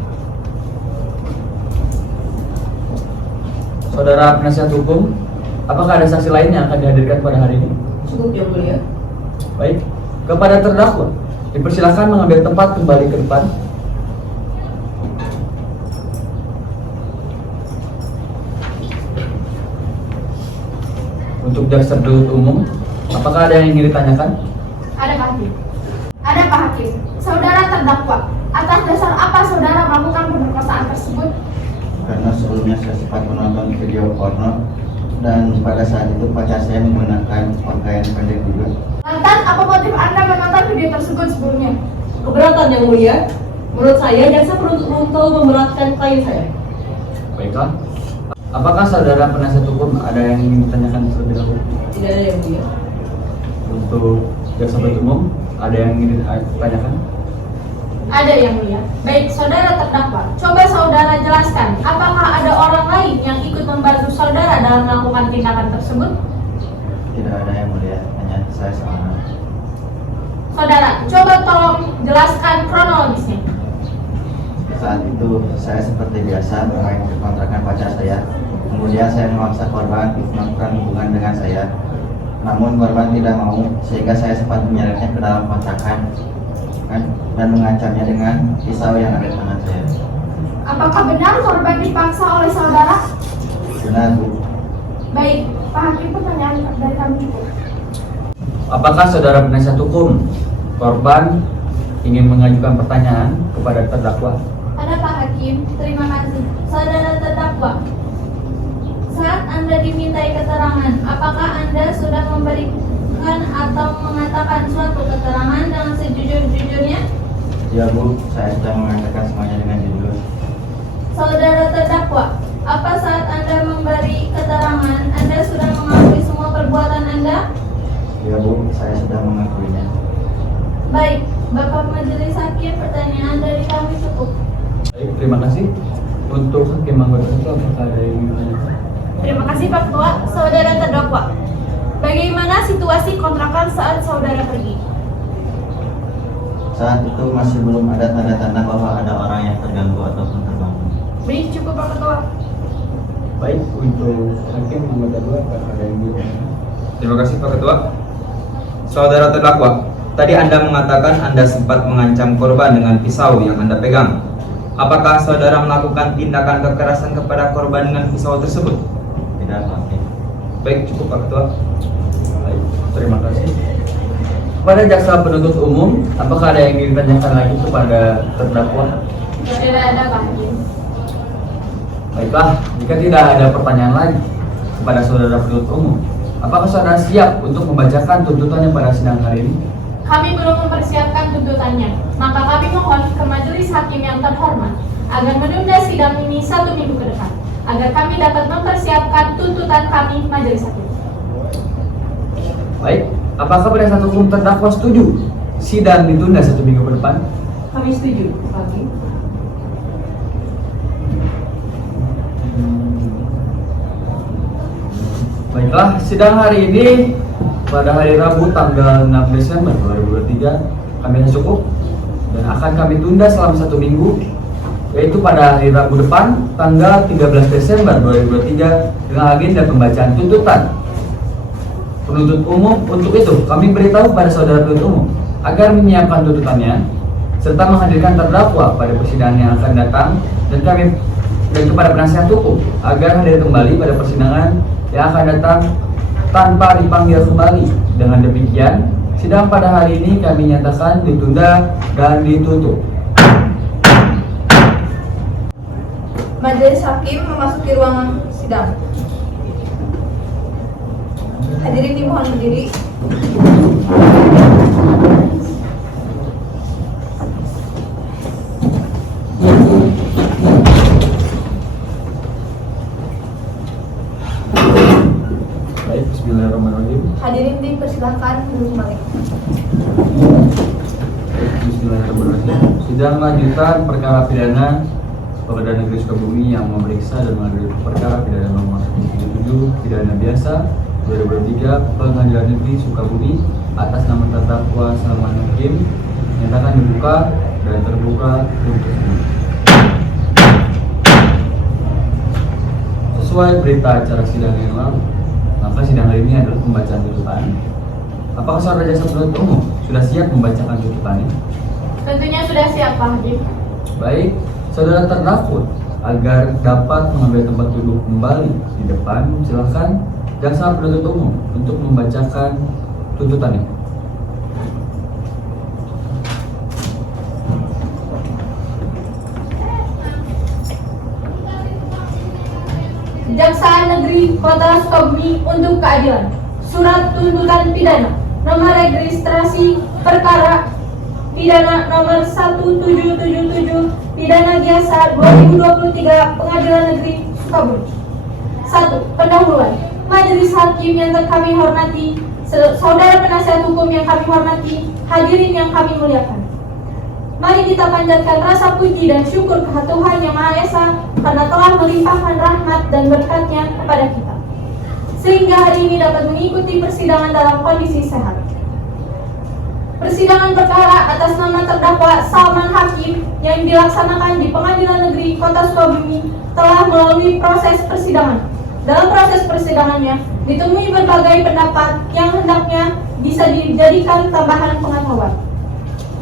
Saudara penasihat hukum, apakah ada saksi lain yang akan dihadirkan pada hari ini? Cukup yang mulia. Baik, kepada terdakwa dipersilakan mengambil tempat kembali ke depan. Untuk jaksa penuntut umum, apakah ada yang ingin ditanyakan? Ada Pak Hakim. Ada Pak Hakim. Saudara terdakwa, atas dasar apa saudara melakukan pemerkosaan tersebut? Karena sebelumnya saya sempat menonton video porno dan pada saat itu pacar saya menggunakan pakaian pendek juga. Lantas, apa motif Anda menonton video tersebut sebelumnya? Keberatan yang mulia, menurut saya jaksa penuntut umum telah memberatkan klien saya. Baiklah. Apakah saudara penasihat hukum ada yang ingin ditanyakan terlebih dahulu? Tidak ada yang mulia. Untuk jaksa penuntut umum, ada yang ingin ditanyakan? Ada yang mulia. Baik, saudara terdakwa, coba saudara jelaskan, apakah ada orang lain yang ikut membantu saudara dalam melakukan tindakan tersebut? Tidak ada yang mulia, hanya saya sama. Saudara, coba tolong jelaskan kronologisnya. Saat itu saya seperti biasa bermain ke kontrakan pacar saya. Kemudian saya memaksa korban untuk melakukan hubungan dengan saya. Namun korban tidak mau, sehingga saya sempat menyeretnya ke dalam kontrakan dan mengancamnya dengan pisau yang ada di tangan saya. Apakah benar korban dipaksa oleh saudara? Benar, Bu. Baik, Pak Hakim, pertanyaan dari kami cukup. Apakah saudara penasihat hukum korban ingin mengajukan pertanyaan kepada terdakwa? Ada Pak Hakim, terima kasih. Saudara terdakwa, saat Anda dimintai keterangan, apakah Anda sudah memberikan atau mengatakan suatu keterangan dengan sejujur-jujurnya? Ya, Bu, saya sudah mengatakan semuanya dengan jujur. Saudara terdakwa, apa saat Anda memberi keterangan, Anda sudah mengakui semua perbuatan Anda? Ya, Bu, saya sudah mengakuinya. Baik, Bapak Majelis Hakim, pertanyaan dari kami cukup. Baik, terima kasih. Untuk hakim anggota 1, apakah ada yang ingin ditanyakan? Terima kasih Pak Ketua. Saudara terdakwa, Bagaimana situasi kontrakan saat saudara pergi? Saat itu masih belum ada tanda-tanda bahwa ada orang yang terganggu ataupun terbangun. Baik, cukup Pak Ketua. Baik, untuk hakim nomor kedua ada yang bilang. Terima kasih Pak Ketua. Saudara terdakwa, tadi Anda mengatakan Anda sempat mengancam korban dengan pisau yang Anda pegang. Apakah saudara melakukan tindakan kekerasan kepada korban dengan pisau tersebut? Tidak, Pak Hakim. Baik, cukup Pak Ketua. Baik, terima kasih. Kepada jaksa penuntut umum, apakah ada yang ingin ditanyakan lagi kepada terdakwa? Tidak ada Pak Hakim. Baiklah, jika tidak ada pertanyaan lagi kepada saudara penuntut umum, apakah saudara siap untuk membacakan tuntutannya pada sidang hari ini? Kami belum mempersiapkan tuntutannya, maka kami mohon ke majelis hakim yang terhormat agar menunda sidang ini 1 minggu ke depan, agar kami dapat mempersiapkan tuntutan kami majelis hakim. Baik, apakah penasihat hukum terdakwa setuju sidang ditunda 1 minggu ke depan? Kami setuju, Pak Hakim. Baiklah, sidang hari ini pada hari Rabu tanggal 6 Desember 2023 kami cukup dan akan kami tunda selama 1 minggu, yaitu pada hari Rabu depan tanggal 13 Desember 2023 dengan agenda pembacaan tuntutan penuntut umum. Untuk itu kami beritahu pada saudara penuntut umum agar menyiapkan tuntutannya serta menghadirkan terdakwa pada persidangan yang akan datang, dan kepada penasihat hukum agar hadir kembali pada persidangan yang akan datang tanpa dipanggil kembali. Dengan demikian, sidang pada hari ini kami nyatakan ditunda dan ditutup. Majelis hakim memasuki ruangan sidang. Hadirin dimohon berdiri. Baik, bismillahirrahmanirrahim. Hadirin dipersilahkan duduk kembali. Bismillahirrahmanirrahim. Sidang lanjutan perkara pidana Pengadilan Negeri Sukabumi yang memeriksa dan mengadili perkara pidana nomor 77 pidana biasa 2023 Pengadilan Negeri Sukabumi atas nama terdakwa Salman Hakim nyatakan dibuka dan terbuka untuk umum. Sesuai berita acara sidang yang lalu, maka sidang hari ini adalah pembacaan tuntutan. Apakah saudara jaksa penuntut umum sudah siap membacakan tuntutannya? Tentunya sudah siap Pak Hakim. Baik, saudara terdakwa agar dapat mengambil tempat duduk kembali di depan, silakan jaksa penuntut umum untuk membacakan tuntutannya. Kejaksaan Negeri Kota Sukabumi untuk keadilan. Surat tuntutan pidana nomor registrasi perkara pidana nomor 1777 pidana biasa 2023 Pengadilan Negeri Sukabumi. 1. Pendahuluan. Majelis hakim yang kami hormati, saudara penasihat hukum yang kami hormati, hadirin yang kami muliakan. Mari kita panjatkan rasa puji dan syukur kepada Tuhan Yang Maha Esa karena telah melimpahkan rahmat dan berkat-Nya kepada kita, sehingga hari ini dapat mengikuti persidangan dalam kondisi sehat. Persidangan perkara atas nama terdakwa Salman Hakim yang dilaksanakan di Pengadilan Negeri Kota Sukabumi telah melalui proses persidangan. Dalam proses persidangannya ditemui berbagai pendapat yang hendaknya bisa dijadikan tambahan pengetahuan.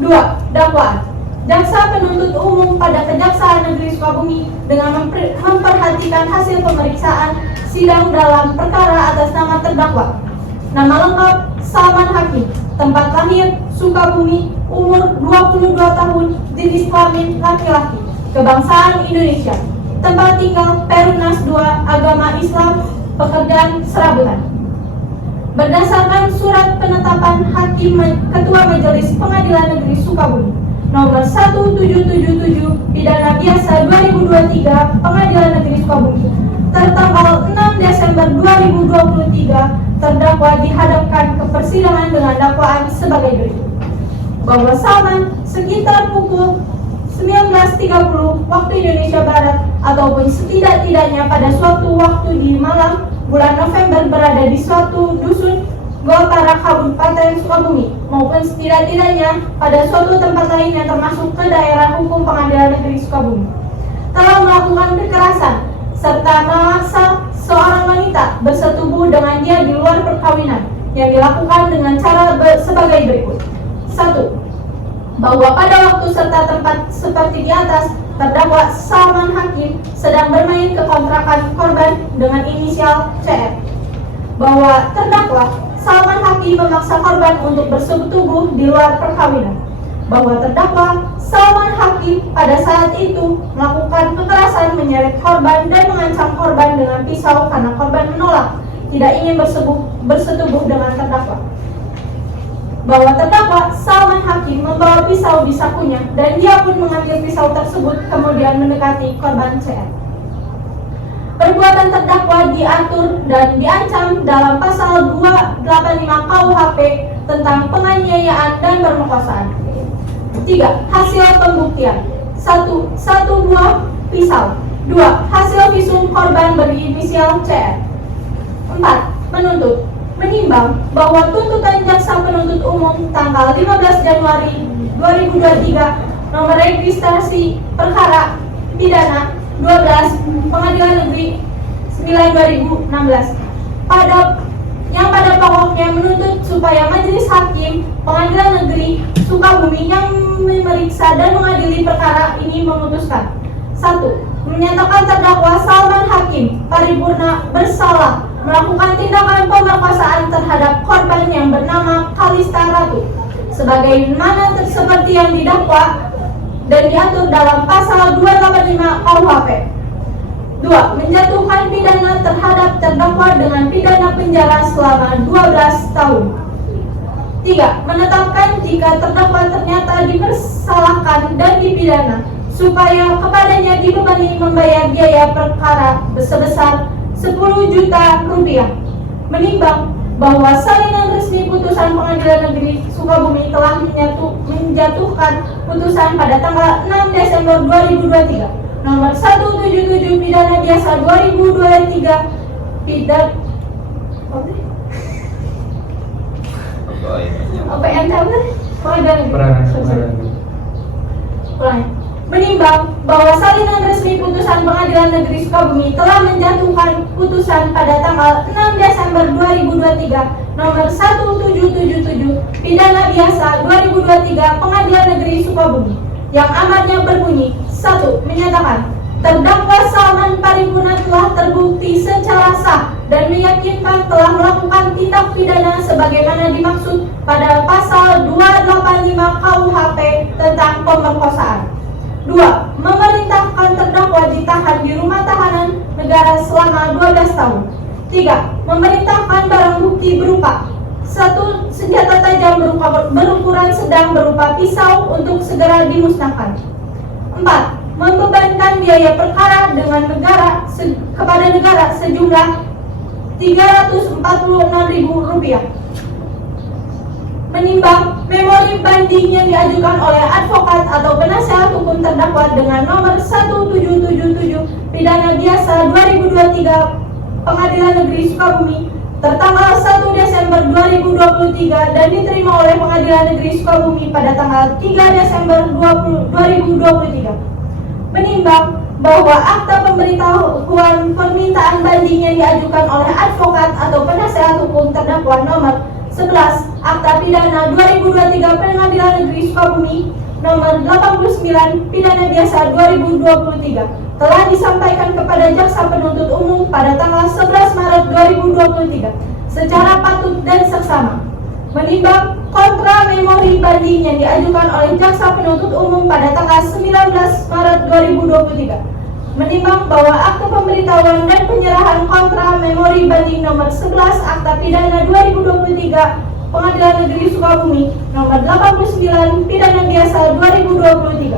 2. Dakwaan. Jaksa penuntut umum pada Kejaksaan Negeri Sukabumi dengan memperhatikan hasil pemeriksaan sidang dalam perkara atas nama terdakwa. Nama lengkap Salman Hakim, tempat lahir Sukabumi, umur 22 tahun, jenis kelamin laki-laki, kebangsaan Indonesia, tempat tinggal Perumnas 2, agama Islam, pekerjaan serabutan. Berdasarkan surat penetapan Hakim Ketua Majelis Pengadilan Negeri Sukabumi nomor 1777 pidana biasa 2023 Pengadilan Negeri Sukabumi tertanggal 6 Desember 2023, terdakwa dihadapkan ke persidangan dengan dakwaan sebagai berikut. Bahwa Salman sekitar pukul 19.30 waktu Indonesia Barat ataupun setidak-tidaknya pada suatu waktu di malam bulan November berada di suatu dusun Golpara Kabupaten Sukabumi maupun setidak-tidaknya pada suatu tempat lain yang termasuk ke daerah hukum Pengadilan Negeri Sukabumi telah melakukan kekerasan serta memaksa seorang wanita bersetubuh dengan dia di luar perkawinan yang dilakukan dengan cara sebagai berikut. 1. Bahwa pada waktu serta tempat seperti di atas, terdakwa Salman Hakim sedang bermain ke kontrakan korban dengan inisial CR. Bahwa terdakwa Salman Hakim memaksa korban untuk bersetubuh di luar perkawinan. Bahwa terdakwa Salman Hakim pada saat itu melakukan kekerasan menyeret korban dan mengancam korban dengan pisau karena korban menolak, tidak ingin bersetubuh dengan terdakwa. Bahwa terdakwa Salman Hakim membawa pisau di sakunya dan dia pun mengambil pisau tersebut kemudian mendekati korban CR. Perbuatan terdakwa diatur dan diancam dalam pasal 285 KUHP tentang penganiayaan dan pemerkosaan. 3. Hasil pembuktian. 1. Satu buah pisau. 2. Hasil visum korban berinisial CR. 4. Menuntut. Menimbang bahwa tuntutan jaksa penuntut umum tanggal 15 Januari 2023 nomor registrasi perkara pidana 12 Pengadilan Negeri 9/2016 pada pokoknya menuntut supaya Majelis Hakim Pengadilan Negeri Sukabumi yang memeriksa dan mengadili perkara ini memutuskan 1. Menyatakan terdakwa Salman Hakim paripurna bersalah melakukan tindakan pemerkosaan terhadap korban yang bernama Kalista Ratu sebagaimana seperti yang didakwa dan diatur dalam pasal 285 KUHP. 2. Menjatuhkan pidana terhadap terdakwa dengan pidana penjara selama 12 tahun. 3. Menetapkan jika terdakwa ternyata dipersalahkan dan dipidana supaya kepadanya dibebani membayar biaya perkara sebesar 10 juta rupiah. Menimbang bahwa salinan resmi putusan Pengadilan Negeri Sukabumi telah menjatuhkan putusan pada tanggal 6 Desember 2023 nomor 177 pidana biasa 2023 Menimbang bahwa salinan resmi putusan Pengadilan Negeri Sukabumi telah menjatuhkan putusan pada tanggal 6 Desember 2023 nomor 1777 pidana biasa 2023 Pengadilan Negeri Sukabumi yang amatnya berbunyi 1. Menyatakan terdakwa Salman Paripurna telah terbukti secara sah dan meyakinkan telah melakukan tindak pidana sebagaimana dimaksud pada pasal 285 KUHP tentang pemerkosaan. 2. Memerintahkan terdakwa ditahan di rumah tahanan negara selama 12 tahun. 3. Memerintahkan barang bukti berupa 1. Senjata tajam berukuran sedang berupa pisau untuk segera dimusnahkan. 4. Membebankan biaya perkara dengan kepada negara sejumlah Rp346.000. Menimbang memori banding yang diajukan oleh advokat atau penasehat hukum terdakwa dengan nomor 1777 pidana biasa 2023 Pengadilan Negeri Sukabumi tertanggal 1 Desember 2023 dan diterima oleh Pengadilan Negeri Sukabumi pada tanggal 3 Desember 2023. Menimbang bahwa akta pemberitahuan permintaan banding yang diajukan oleh advokat atau penasehat hukum terdakwa nomor 11 Akta Pidana 2023 Pengadilan Negeri Sukabumi nomor 89 Pidana Biasa 2023 telah disampaikan kepada jaksa penuntut umum pada tanggal 11 Maret 2023 secara patut dan seksama. Menimbang kontra memori banding yang diajukan oleh jaksa penuntut umum pada tanggal 19 Maret 2023. Menimbang bahwa akta pemberitahuan dan penyerahan kontra memori banding nomor 11 Akta Pidana 2023 Pengadilan Negeri Sukabumi nomor 89 Pidana Biasa 2023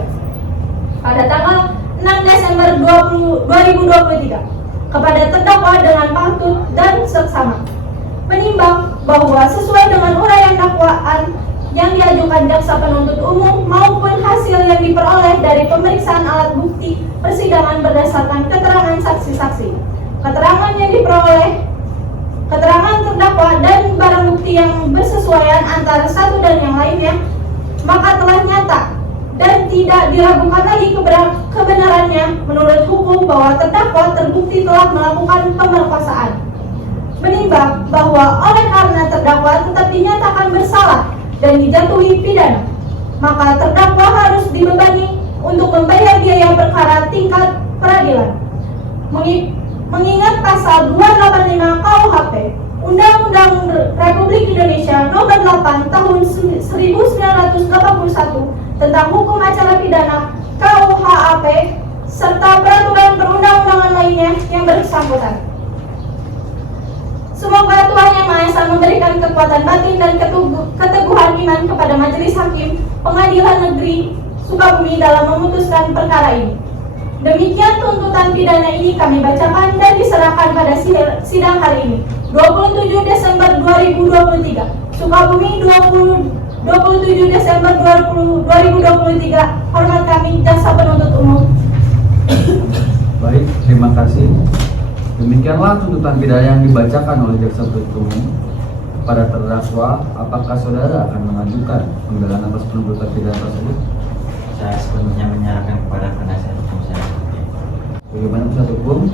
pada tanggal 6 Desember 2023 kepada terdakwa dengan patut dan seksama. Menimbang bahwa sesuai dengan uraian dakwaan yang diajukan jaksa penuntut umum maupun hasil yang diperoleh dari pemeriksaan alat bukti persidangan berdasarkan keterangan saksi-saksi. Keterangan yang diperoleh antara satu dan yang lainnya, maka telah nyata dan tidak diragukan lagi kebenarannya menurut hukum bahwa terdakwa terbukti telah melakukan pemerkosaan. Menimbang bahwa oleh karena terdakwa tetap dinyatakan bersalah dan dijatuhi pidana, maka terdakwa harus dibebani untuk membayar biaya perkara tingkat peradilan. Mengingat pasal 285 KUHP Undang-Undang Republik Indonesia Nomor 8 Tahun 1981 tentang Hukum Acara Pidana KUHP serta peraturan perundang-undangan lainnya yang bersangkutan. Semoga Tuhan Yang Maha Esa memberikan kekuatan batin dan keteguhan iman kepada Majelis Hakim Pengadilan Negeri Sukabumi dalam memutuskan perkara ini. Demikian tuntutan pidana ini kami bacakan dan diserahkan pada sidang hari ini, 27 Desember 2023, Sukabumi, 27 Desember 2023. Hormat kami, Jaksa Penuntut Umum. Baik, terima kasih. Demikianlah tuntutan pidana yang dibacakan oleh Jaksa Penuntut Umum pada terdakwa. Apakah saudara akan mengajukan pembelaan atas tuntutan pidana tersebut? Saya sepenuhnya menyerahkan kepada penasihat hukum saya. Bagaimana penasihat hukum?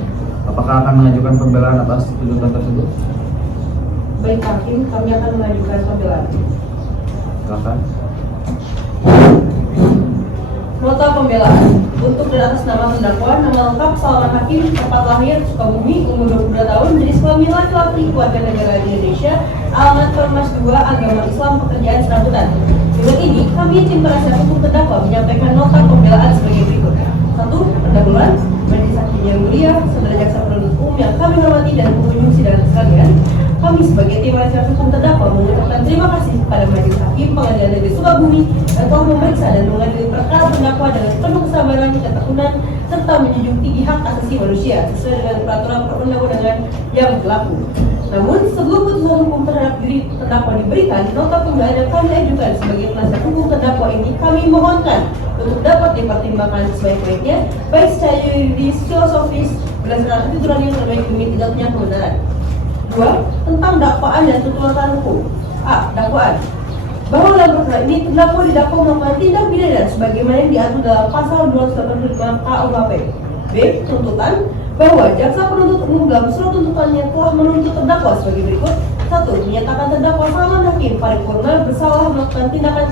Apakah akan mengajukan pembelaan atas tuntutan tersebut? Baik hakim, kami akan mengajukan pembelaan. Silakan. Nota pembelaan untuk dan atas nama terdakwa, nama lengkap Salman Hakim, tempat lahir Sukabumi, umur 22 tahun, jenis kelamin laki-laki, warga negara Indonesia, alamat Permas 2, agama Islam, pekerjaan serabutan. Dengan ini, kami tim penasihat hukum terdakwa menyampaikan nota pembelaan sebagai berikut. 1. Pendahuluan, Majelis Hakim yang mulia, saudara jaksa penuntut umum yang kami hormati dan pengunjung sidang sekalian. Kami sebagai tim penasihat hukum terdakwa mengucapkan terima kasih kepada Majelis Hakim Pengadilan Negeri Sukabumi yang telah memeriksa dan mengadili perkara terdakwa dengan penuh kesabaran, ketekunan, serta menjunjung tinggi hak asasi manusia sesuai dengan peraturan perundang-undangan yang berlaku. Namun, sebelum putusan hukum terhadap diri terdakwa diberikan, nota pembelaan yang kami ajukan sebagai penasihat hukum terdakwa ini kami mohonkan untuk dapat dipertimbangkan sebaik-baiknya, baik secara yuridis, filosofis, berdasarkan keturunan yang terbaik demi tegaknya kebenaran. 2. Tentang dakwaan dan tuntutan hukum. A. Dakwaan. Bahwa dalam perkara ini terdakwa didakwa melakukan tindak pidana sebagaimana yang diatur dalam pasal 285 KUHP. B. Tuntutan. Bahwa jaksa penuntut umum dalam surat tuntutannya telah menuntut terdakwa sebagai berikut. 1. Menyatakan terdakwa Salman Hakim paripurna bersalah melakukan tindakan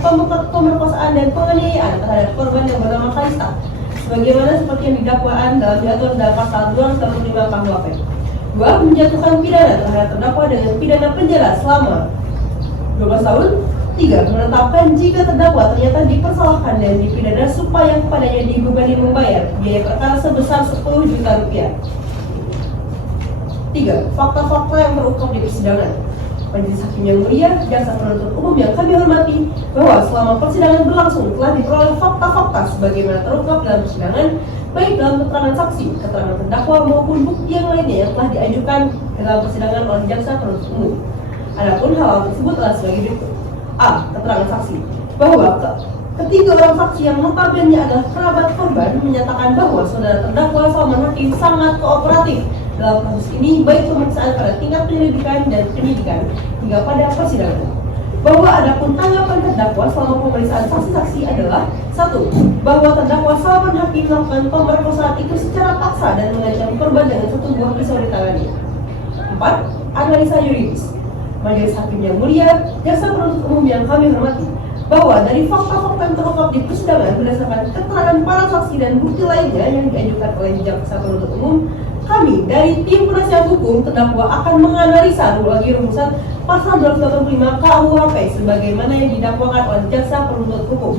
pemerkosaan dan penganiayaan terhadap korban yang bernama Kalista, sebagaimana seperti yang didakwaan dalam diatur dalam pasal 285 KUHP. 2. Menjatuhkan pidana terhadap terdakwa dengan pidana penjara selama 12 tahun. 3. Menetapkan jika terdakwa ternyata dipersalahkan dan dipidana supaya kepadanya dibebani membayar biaya perkara sebesar 10 juta rupiah. 3. Fakta-fakta yang terungkap di persidangan. Majelis Hakim yang mulia, jaksa penuntut umum yang kami hormati, bahwa selama persidangan berlangsung telah diperoleh fakta-fakta sebagaimana terungkap dalam persidangan, baik dalam keterangan saksi, keterangan terdakwa maupun bukti yang lainnya yang telah diajukan dalam persidangan oleh jaksa penuntut umum. Adapun hal tersebut adalah sebagai berikut. A. Keterangan saksi. Bahwa ketiga orang saksi yang notabene adalah kerabat korban menyatakan bahwa saudara terdakwa Salman Hakim sangat kooperatif dalam kasus ini, baik pemeriksaan pada tingkat penyelidikan dan penyidikan hingga pada persidangan. Bahwa adapun tanggapan terdakwa selama pemeriksaan saksi-saksi adalah 1. Bahwa terdakwa Salman Hakim melakukan pemerkosaan itu secara paksa dan mengancam korban dengan satu buah pisau di tangannya. 4. Analisa yuridis. Majelis Hakim yang mulia, jaksa penuntut umum yang kami hormati, bahwa dari fakta-fakta yang terungkap di persidangan berdasarkan keterangan para saksi dan bukti lainnya yang diajukan oleh jaksa penuntut umum, kami dari tim penasihat hukum terdakwa akan menganalisa lagi rumusan pasal 285 KUHP sebagaimana yang didakwakan oleh jaksa penuntut umum.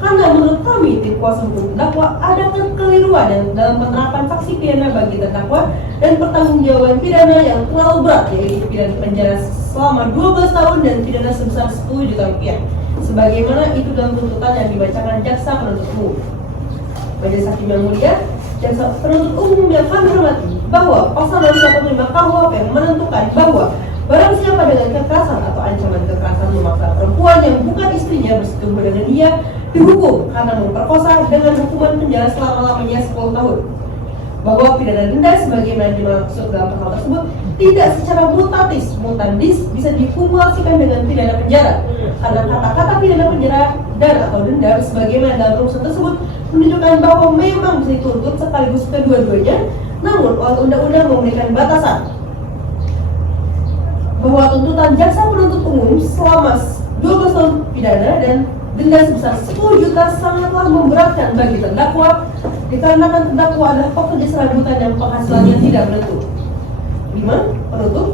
Karena menurut kami tim kuasa hukum terdakwa ada kekeliruan dalam penerapan saksi pidana bagi terdakwa dan pertanggungjawaban pidana yang terlalu berat, yaitu pidana penjara selama 12 tahun dan pidana sebesar 10 juta rupiah, sebagaimana itu dalam tuntutan yang dibacakan jaksa penuntut umum. Majelis Hakim yang mulia, jaksa penuntut umum yang kami hormati, bahwa pasal 285 KUHP menentukan bahwa barang siapa dengan kekerasan atau ancaman kekerasan memaksa perempuan yang bukan istrinya bersetubuh dengan dia dihukum karena memperkosa dengan hukuman penjara selama-lamanya 10 tahun. Bahwa pidana denda sebagaimana dimaksud dalam pasal tersebut tidak secara mutandis bisa dikumulasikan dengan pidana penjara karena kata-kata pidana penjara dan atau denda sebagaimana dalam rumusan tersebut menunjukkan bahwa memang bisa dituntut sekaligus kedua-duanya, namun undang-undang memberikan batasan bahwa tuntutan jaksa penuntut umum selama 12 tahun pidana dan denda sebesar 10 juta sangatlah memberatkan bagi terdakwa dikarenakan terdakwa adalah pekerja serabutan yang penghasilannya tidak menentu. 5. Penutup,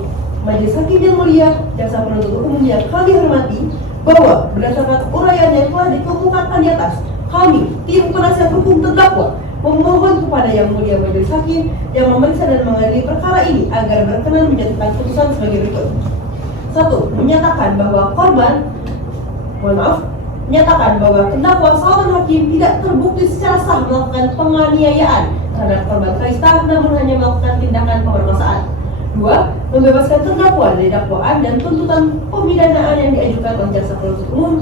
Majelis Hakim yang mulia, jaksa penuntut umum yang kami hormati, bahwa berdasarkan uraian yang telah dikemukakan di atas, kami, tim penasihat hukum terdakwa, memohon kepada yang mulia Majelis Hakim yang memeriksa dan mengadili perkara ini agar berkenan menjatuhkan putusan sebagai berikut. 1. Menyatakan bahwa menyatakan bahwa terdakwa Salman Hakim tidak terbukti secara sah melakukan penganiayaan terhadap korban Kaista, namun hanya melakukan tindakan pemerkosaan. 2. Membebaskan terdakwa dari dakwaan dan tuntutan pemidanaan yang diajukan oleh jaksa penuntut umum.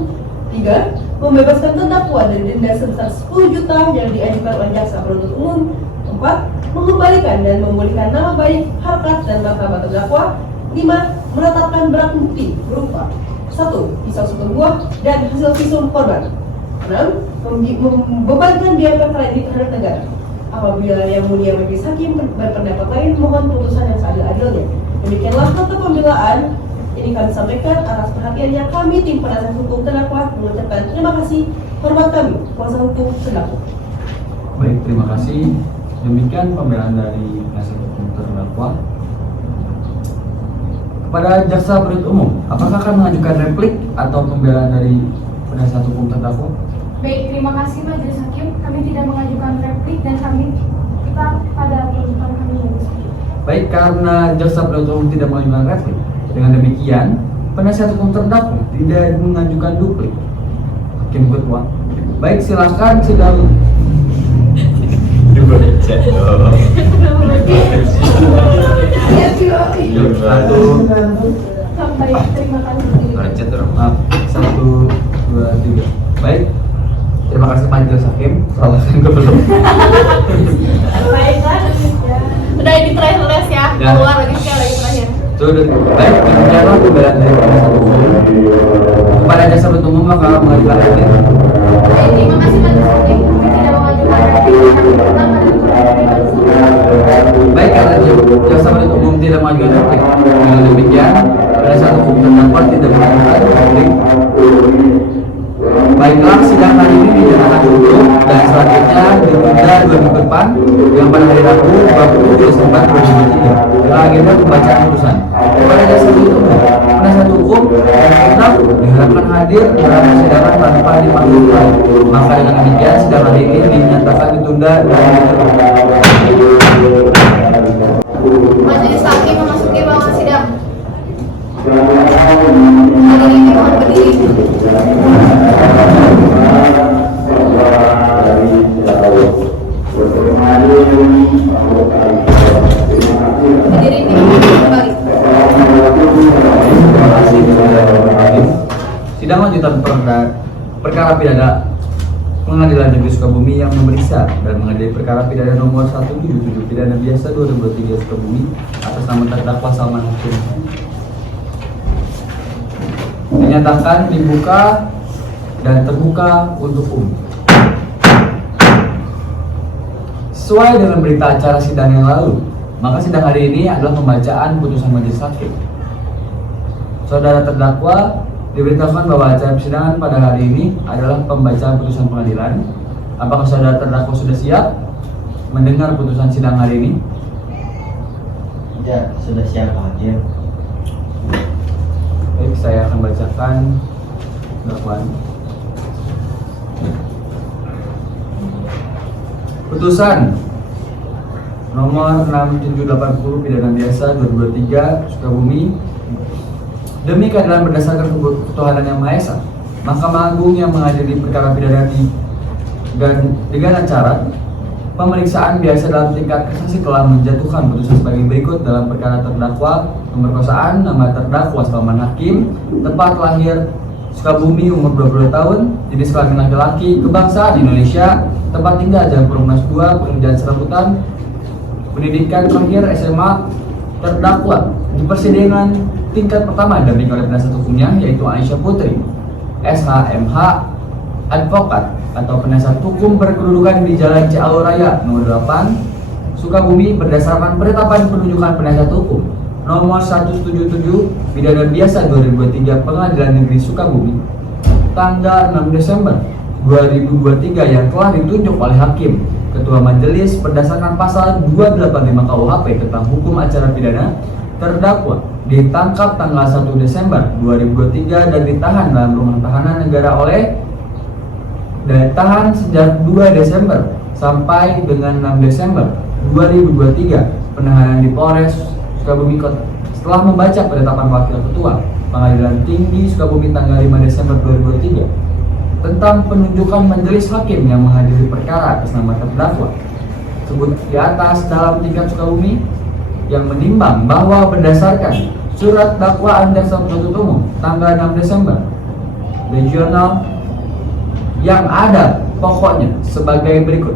3. Membebaskan terdakwa dari denda sebesar 10 juta yang diajukan oleh jaksa penuntut umum. 4. Mengembalikan dan memulihkan nama baik, harkat, dan martabat terdakwa. 5. Menetapkan barang bukti berupa 1. Pisau satu buah dan hasil visum korban. 6. Membebankan biaya perkara ini terhadap negara. Apabila yang mulia Majelis Hakim berpendapat lain, mohon putusan yang seadil-adilnya. Demikianlah nota pembelaan ini kami sampaikan. Atas perhatiannya kami tim penasihat hukum terdakwa mengucapkan terima kasih. Hormat kami, kuasa hukum terdakwa. Baik, terima kasih. Demikian pembelaan dari penasihat hukum terdakwa. Kepada jaksa penuntut umum, apakah akan mengajukan replik atau pembelaan dari penasihat hukum terdakwa? Baik, terima kasih Majelis Hakim. Kami tidak mengajukan replik dan kami tetap pada tuntutan kami Majelis Hakim. Baik, karena jaksa penuntut umum tidak mengajukan replik, dengan demikian penasihat hukum terdakwa tidak mengajukan duplik. Hakim ketua. Baik, silakan sidang. Sampai terima kasih. Maaf, 1, 2, 3. Baik, terima kasih Majelis Hakim. Salahkan belum. Baiklah, udah di terakhir ya, Ya. keluar lagi sekali lagi terakhir. Sudah. Baik, demikianlah pembelaan dari penasihat hukum. Kepada jaksa penuntut umum maka mengajukan replik. Baik, terima kasih Majelis Hakim. Kami tidak mengajukan replik dan kami tetap pada tuntutan kami Majelis Hakim. Baik, karena jaksa penuntut umum tidak mengajukan replik, dengan demikian penasihat hukum terdakwa tidak mengajukan replik. Baiklah, sidang hari ini dinyatakan tutup dan selanjutnya ditunda 2 minggu depan yang pada hari Rabu 27 Desember 2023 dengan agenda pembacaan putusan. Kepada jaksa penuntut umum, penasihat hukum dan terdakwa diharapkan hadir dalam persidangan tanpa dipanggil kembali. Maka dengan demikian sidang hari ini dinyatakan ditunda 2 minggu depan. Majelis Hakim memasuki ruangan sidang. Hadirin mohon berdiri. Hadirin dimohon kembali. Terima kasih. Sidang lanjutan perkara pidana Pengadilan Negeri Sukabumi yang memeriksa dan mengadili perkara pidana nomor 177 pidana biasa 2023 Sukabumi atas nama terdakwa Salman Hakim dinyatakan dibuka dan terbuka untuk umum. Sesuai dengan berita acara sidang yang lalu, maka sidang hari ini adalah pembacaan putusan Majelis Hakim. Saudara terdakwa diberitahukan bahwa acara persidangan pada hari ini adalah pembacaan putusan pengadilan. Apakah saudara terdakwa sudah siap mendengar putusan sidang hari ini? Ya, sudah siap Pak Hakim. Baik, saya akan bacakan dakwaan. Putusan nomor 6780 pidana biasa 2023 Sukabumi. Demi keadilan berdasarkan ketuhanan yang Maha Esa, Mahkamah Agung yang mengadili perkara pidana dan dengan acara pemeriksaan biasa dalam tingkat kasasi telah menjatuhkan putusan sebagai berikut dalam perkara terdakwa pemerkosaan nama terdakwa Salman Hakim, tempat lahir Sukabumi, umur 22 tahun, jenis kelamin laki-laki, kebangsaan Indonesia, tempat tinggal Jalan Perumnas 2, pekerjaan serabutan, pendidikan terakhir SMA terdakwa di persidangan tingkat pertama didampingi oleh penasihat hukumnya yaitu Aisyah Putri, SHMH, advokat atau penasihat hukum berkedudukan di Jalan Ciaur Raya nomor 8, Sukabumi berdasarkan penetapan penunjukan penasihat hukum nomor 177 pidana biasa 2023 Pengadilan Negeri Sukabumi tanggal 6 Desember 2023 yang telah ditunjuk oleh hakim ketua majelis berdasarkan pasal 285 KUHP tentang hukum acara pidana. Terdakwa ditangkap tanggal 1 Desember 2023 dan ditahan dalam rumah tahanan negara ditahan sejak 2 Desember sampai dengan 6 Desember 2023 penahanan di Polres Sukabumi Kota. Setelah membaca penetapan Wakil Ketua Pengadilan Tinggi Sukabumi tanggal 5 Desember 2023 tentang penunjukan majelis hakim yang menghadiri perkara atas nama terdakwa sebut di atas dalam tingkat Sukabumi yang menimbang bahwa berdasarkan surat dakwaan jaksa penuntut umum tanggal 6 Desember regional yang ada pokoknya sebagai berikut.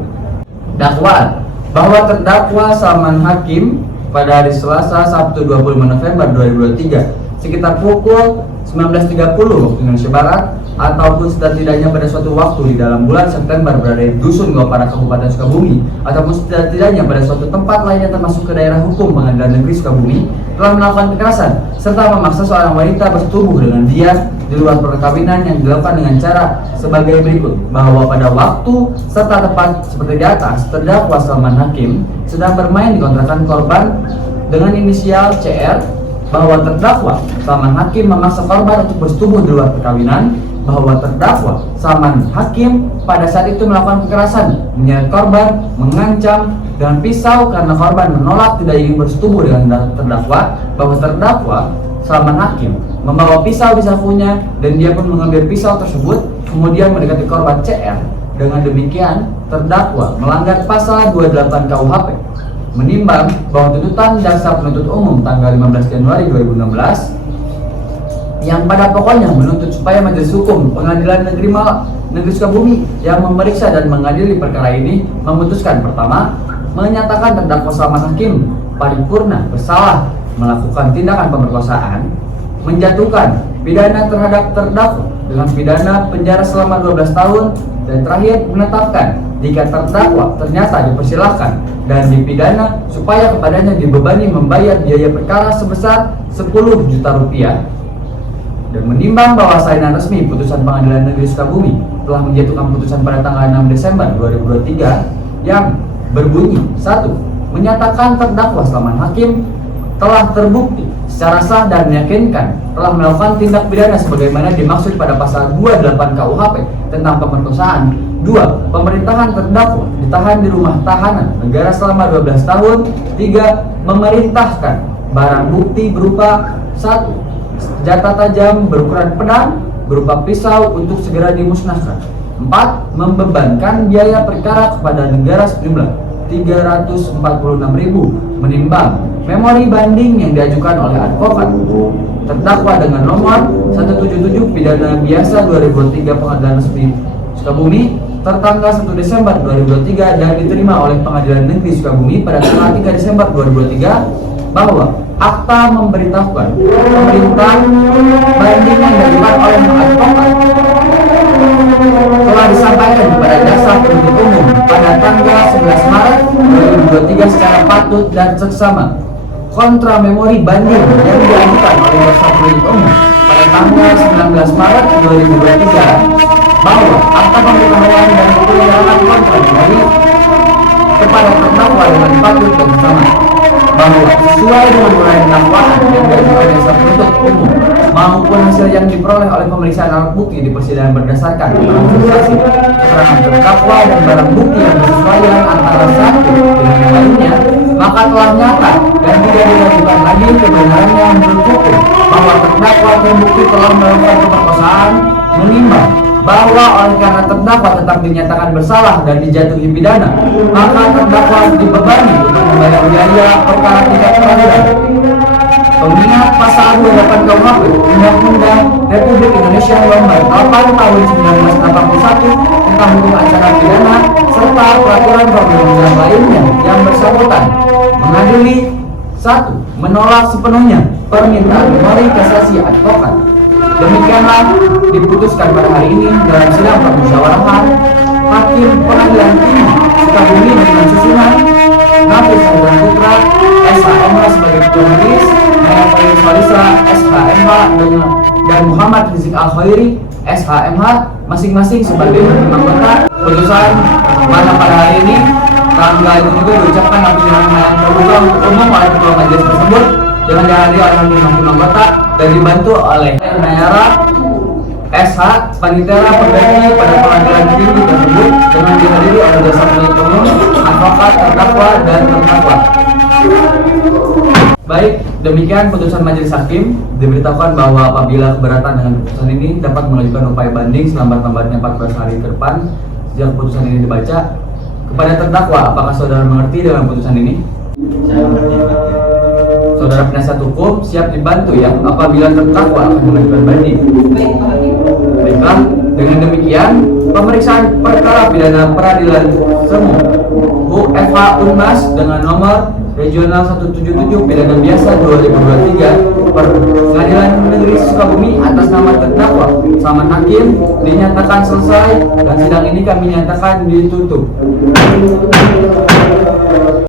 Dakwaan bahwa terdakwa Salman Hakim pada hari Selasa Sabtu 25 November 2023 sekitar pukul 19.30 waktu Indonesia Barat ataupun setidaknya pada suatu waktu di dalam bulan September berada di Dusun Gawapara Kabupaten Sukabumi ataupun setidaknya pada suatu tempat lainnya termasuk ke daerah hukum Pengadilan Negeri Sukabumi telah melakukan kekerasan serta memaksa seorang wanita bersetubuh dengan dia di luar perkawinan yang dilakukan dengan cara sebagai berikut, bahwa pada waktu serta tempat seperti di atas terdakwa Salman Hakim sedang bermain di kontrakan korban dengan inisial CR, bahwa terdakwa Salman Hakim memaksa korban untuk bersetubuh di luar perkawinan, bahwa terdakwa Salman Hakim pada saat itu melakukan kekerasan, menyeret korban, mengancam dengan pisau karena korban menolak tidak ingin bersetubuh dengan terdakwa, bahwa terdakwa Salman Hakim membawa pisau di sakunya dan dia pun mengambil pisau tersebut kemudian mendekati korban CR. Dengan demikian terdakwa melanggar pasal 28 KUHP. Menimbang bahwa tuntutan jaksa penuntut umum tanggal 15 Januari 2016 yang pada pokoknya menuntut supaya Majelis Hukum Pengadilan Negeri Sukabumi yang memeriksa dan mengadili perkara ini memutuskan pertama, menyatakan terdakwa Salman Hakim paripurna bersalah melakukan tindakan pemerkosaan, menjatuhkan pidana terhadap terdakwa dengan pidana penjara selama 12 tahun, dan terakhir menetapkan jika terdakwa ternyata dipersilahkan dan dipidana supaya kepadanya dibebani membayar biaya perkara sebesar 10 juta rupiah, dan menimbang bahwa salinan resmi putusan Pengadilan Negeri Sukabumi telah menjatuhkan putusan pada tanggal 6 Desember 2023 yang berbunyi 1. Menyatakan terdakwa Salman Hakim telah terbukti secara sah dan meyakinkan telah melakukan tindak pidana sebagaimana dimaksud pada pasal 28 KUHP tentang pemerkosaan. 2. Pemerintahan terdakwa ditahan di rumah tahanan negara selama 12 tahun. 3. Memerintahkan barang bukti berupa 1. Senjata tajam berukuran pedang berupa pisau untuk segera dimusnahkan. 4. Membebankan biaya perkara kepada negara sejumlah 346.000 menimbang memori banding yang diajukan oleh advokat terdakwa dengan nomor 177 pidana biasa 2003 Pengadilan Negeri Sukabumi tertanggal 1 Desember 2023 dan diterima oleh Pengadilan Negeri Sukabumi pada tanggal 3 Desember 2023 bahwa akta memberitahukan pemerintah banding yang diajukan oleh advokat telah disampaikan kepada jaksa penuntut umum pada tanggal 11 Maret 2023 secara patut dan seksama kontra memori banding yang diajukan oleh jaksa penuntut umum pada tanggal 19 Maret 2023 bahwa akta pemberitahuan dan penyerangan kontra memori kepada terdakwa dengan patut dan seksama bahwa sesuai dengan uraian dakwaan yang diajukan jaksa penuntut umum maupun hasil yang diperoleh oleh pemeriksaan alat bukti di persidangan berdasarkan transaksi keterangan terdakwa dan barang bukti yang bersesuaian antara satu dengan yang lainnya, maka telah nyata dan tidak diragukan lagi kebenarannya menurut hukum bahwa terdakwa terbukti telah melakukan pemerkosaan. Menimbang bahwa oleh karena terdakwa tetap dinyatakan bersalah dan dijatuhi pidana, maka terdakwa dibebani untuk membayar biaya perkara tingkat peradilan. Mengingat pasal 28 KUHP Undang-Undang Republik Indonesia Nomor 8 Tahun 1981 tentang hukum acara pidana serta peraturan perundang-undangan lainnya yang bersangkutan mengadili 1. Menolak sepenuhnya permintaan memori kasasi advokat. Demikianlah diputuskan pada hari ini dalam sidang permusyawarahan Hakim Pengadilan Tinggi Sukabumi dengan susunan Nafis Sardana Putra, SHMH sebagai ketua majelis, Naya Faiz Walisa, SHMH, dan Muhammad Rizik Al-Khairi, SHMH, masing-masing sebagai hakim anggota. Putusan pada hari ini tanggal itu juga diucapkan dalam sidang yang terbuka untuk umum oleh ketua majelis tersebut dengan dihadiri oleh hakim anggota dan dibantu oleh Nayara SH Panitera Pembeki pada pengadilan tinggi tersebut dengan dihadiri oleh jasa penuntut umum, advokat, terdakwa, dan terdakwa. Baik, demikian putusan majelis hakim. Diberitahukan bahwa apabila keberatan dengan putusan ini dapat mengajukan upaya banding selambat-lambatnya 14 hari ke depan sejak putusan ini dibaca. Kepada terdakwa, apakah saudara mengerti dengan putusan ini? Saya mengerti, Pak. Saudara penasihat hukum siap dibantu ya apabila terdakwa akan mengajukan banding. Baiklah, dengan demikian pemeriksaan perkara pidana peradilan semu UFH Unmas dengan nomor Regional 177 Pidana Biasa 2023 per Pengadilan Negeri Sukabumi atas nama terdakwa Saman Hakim dinyatakan selesai dan sidang ini kami nyatakan ditutup.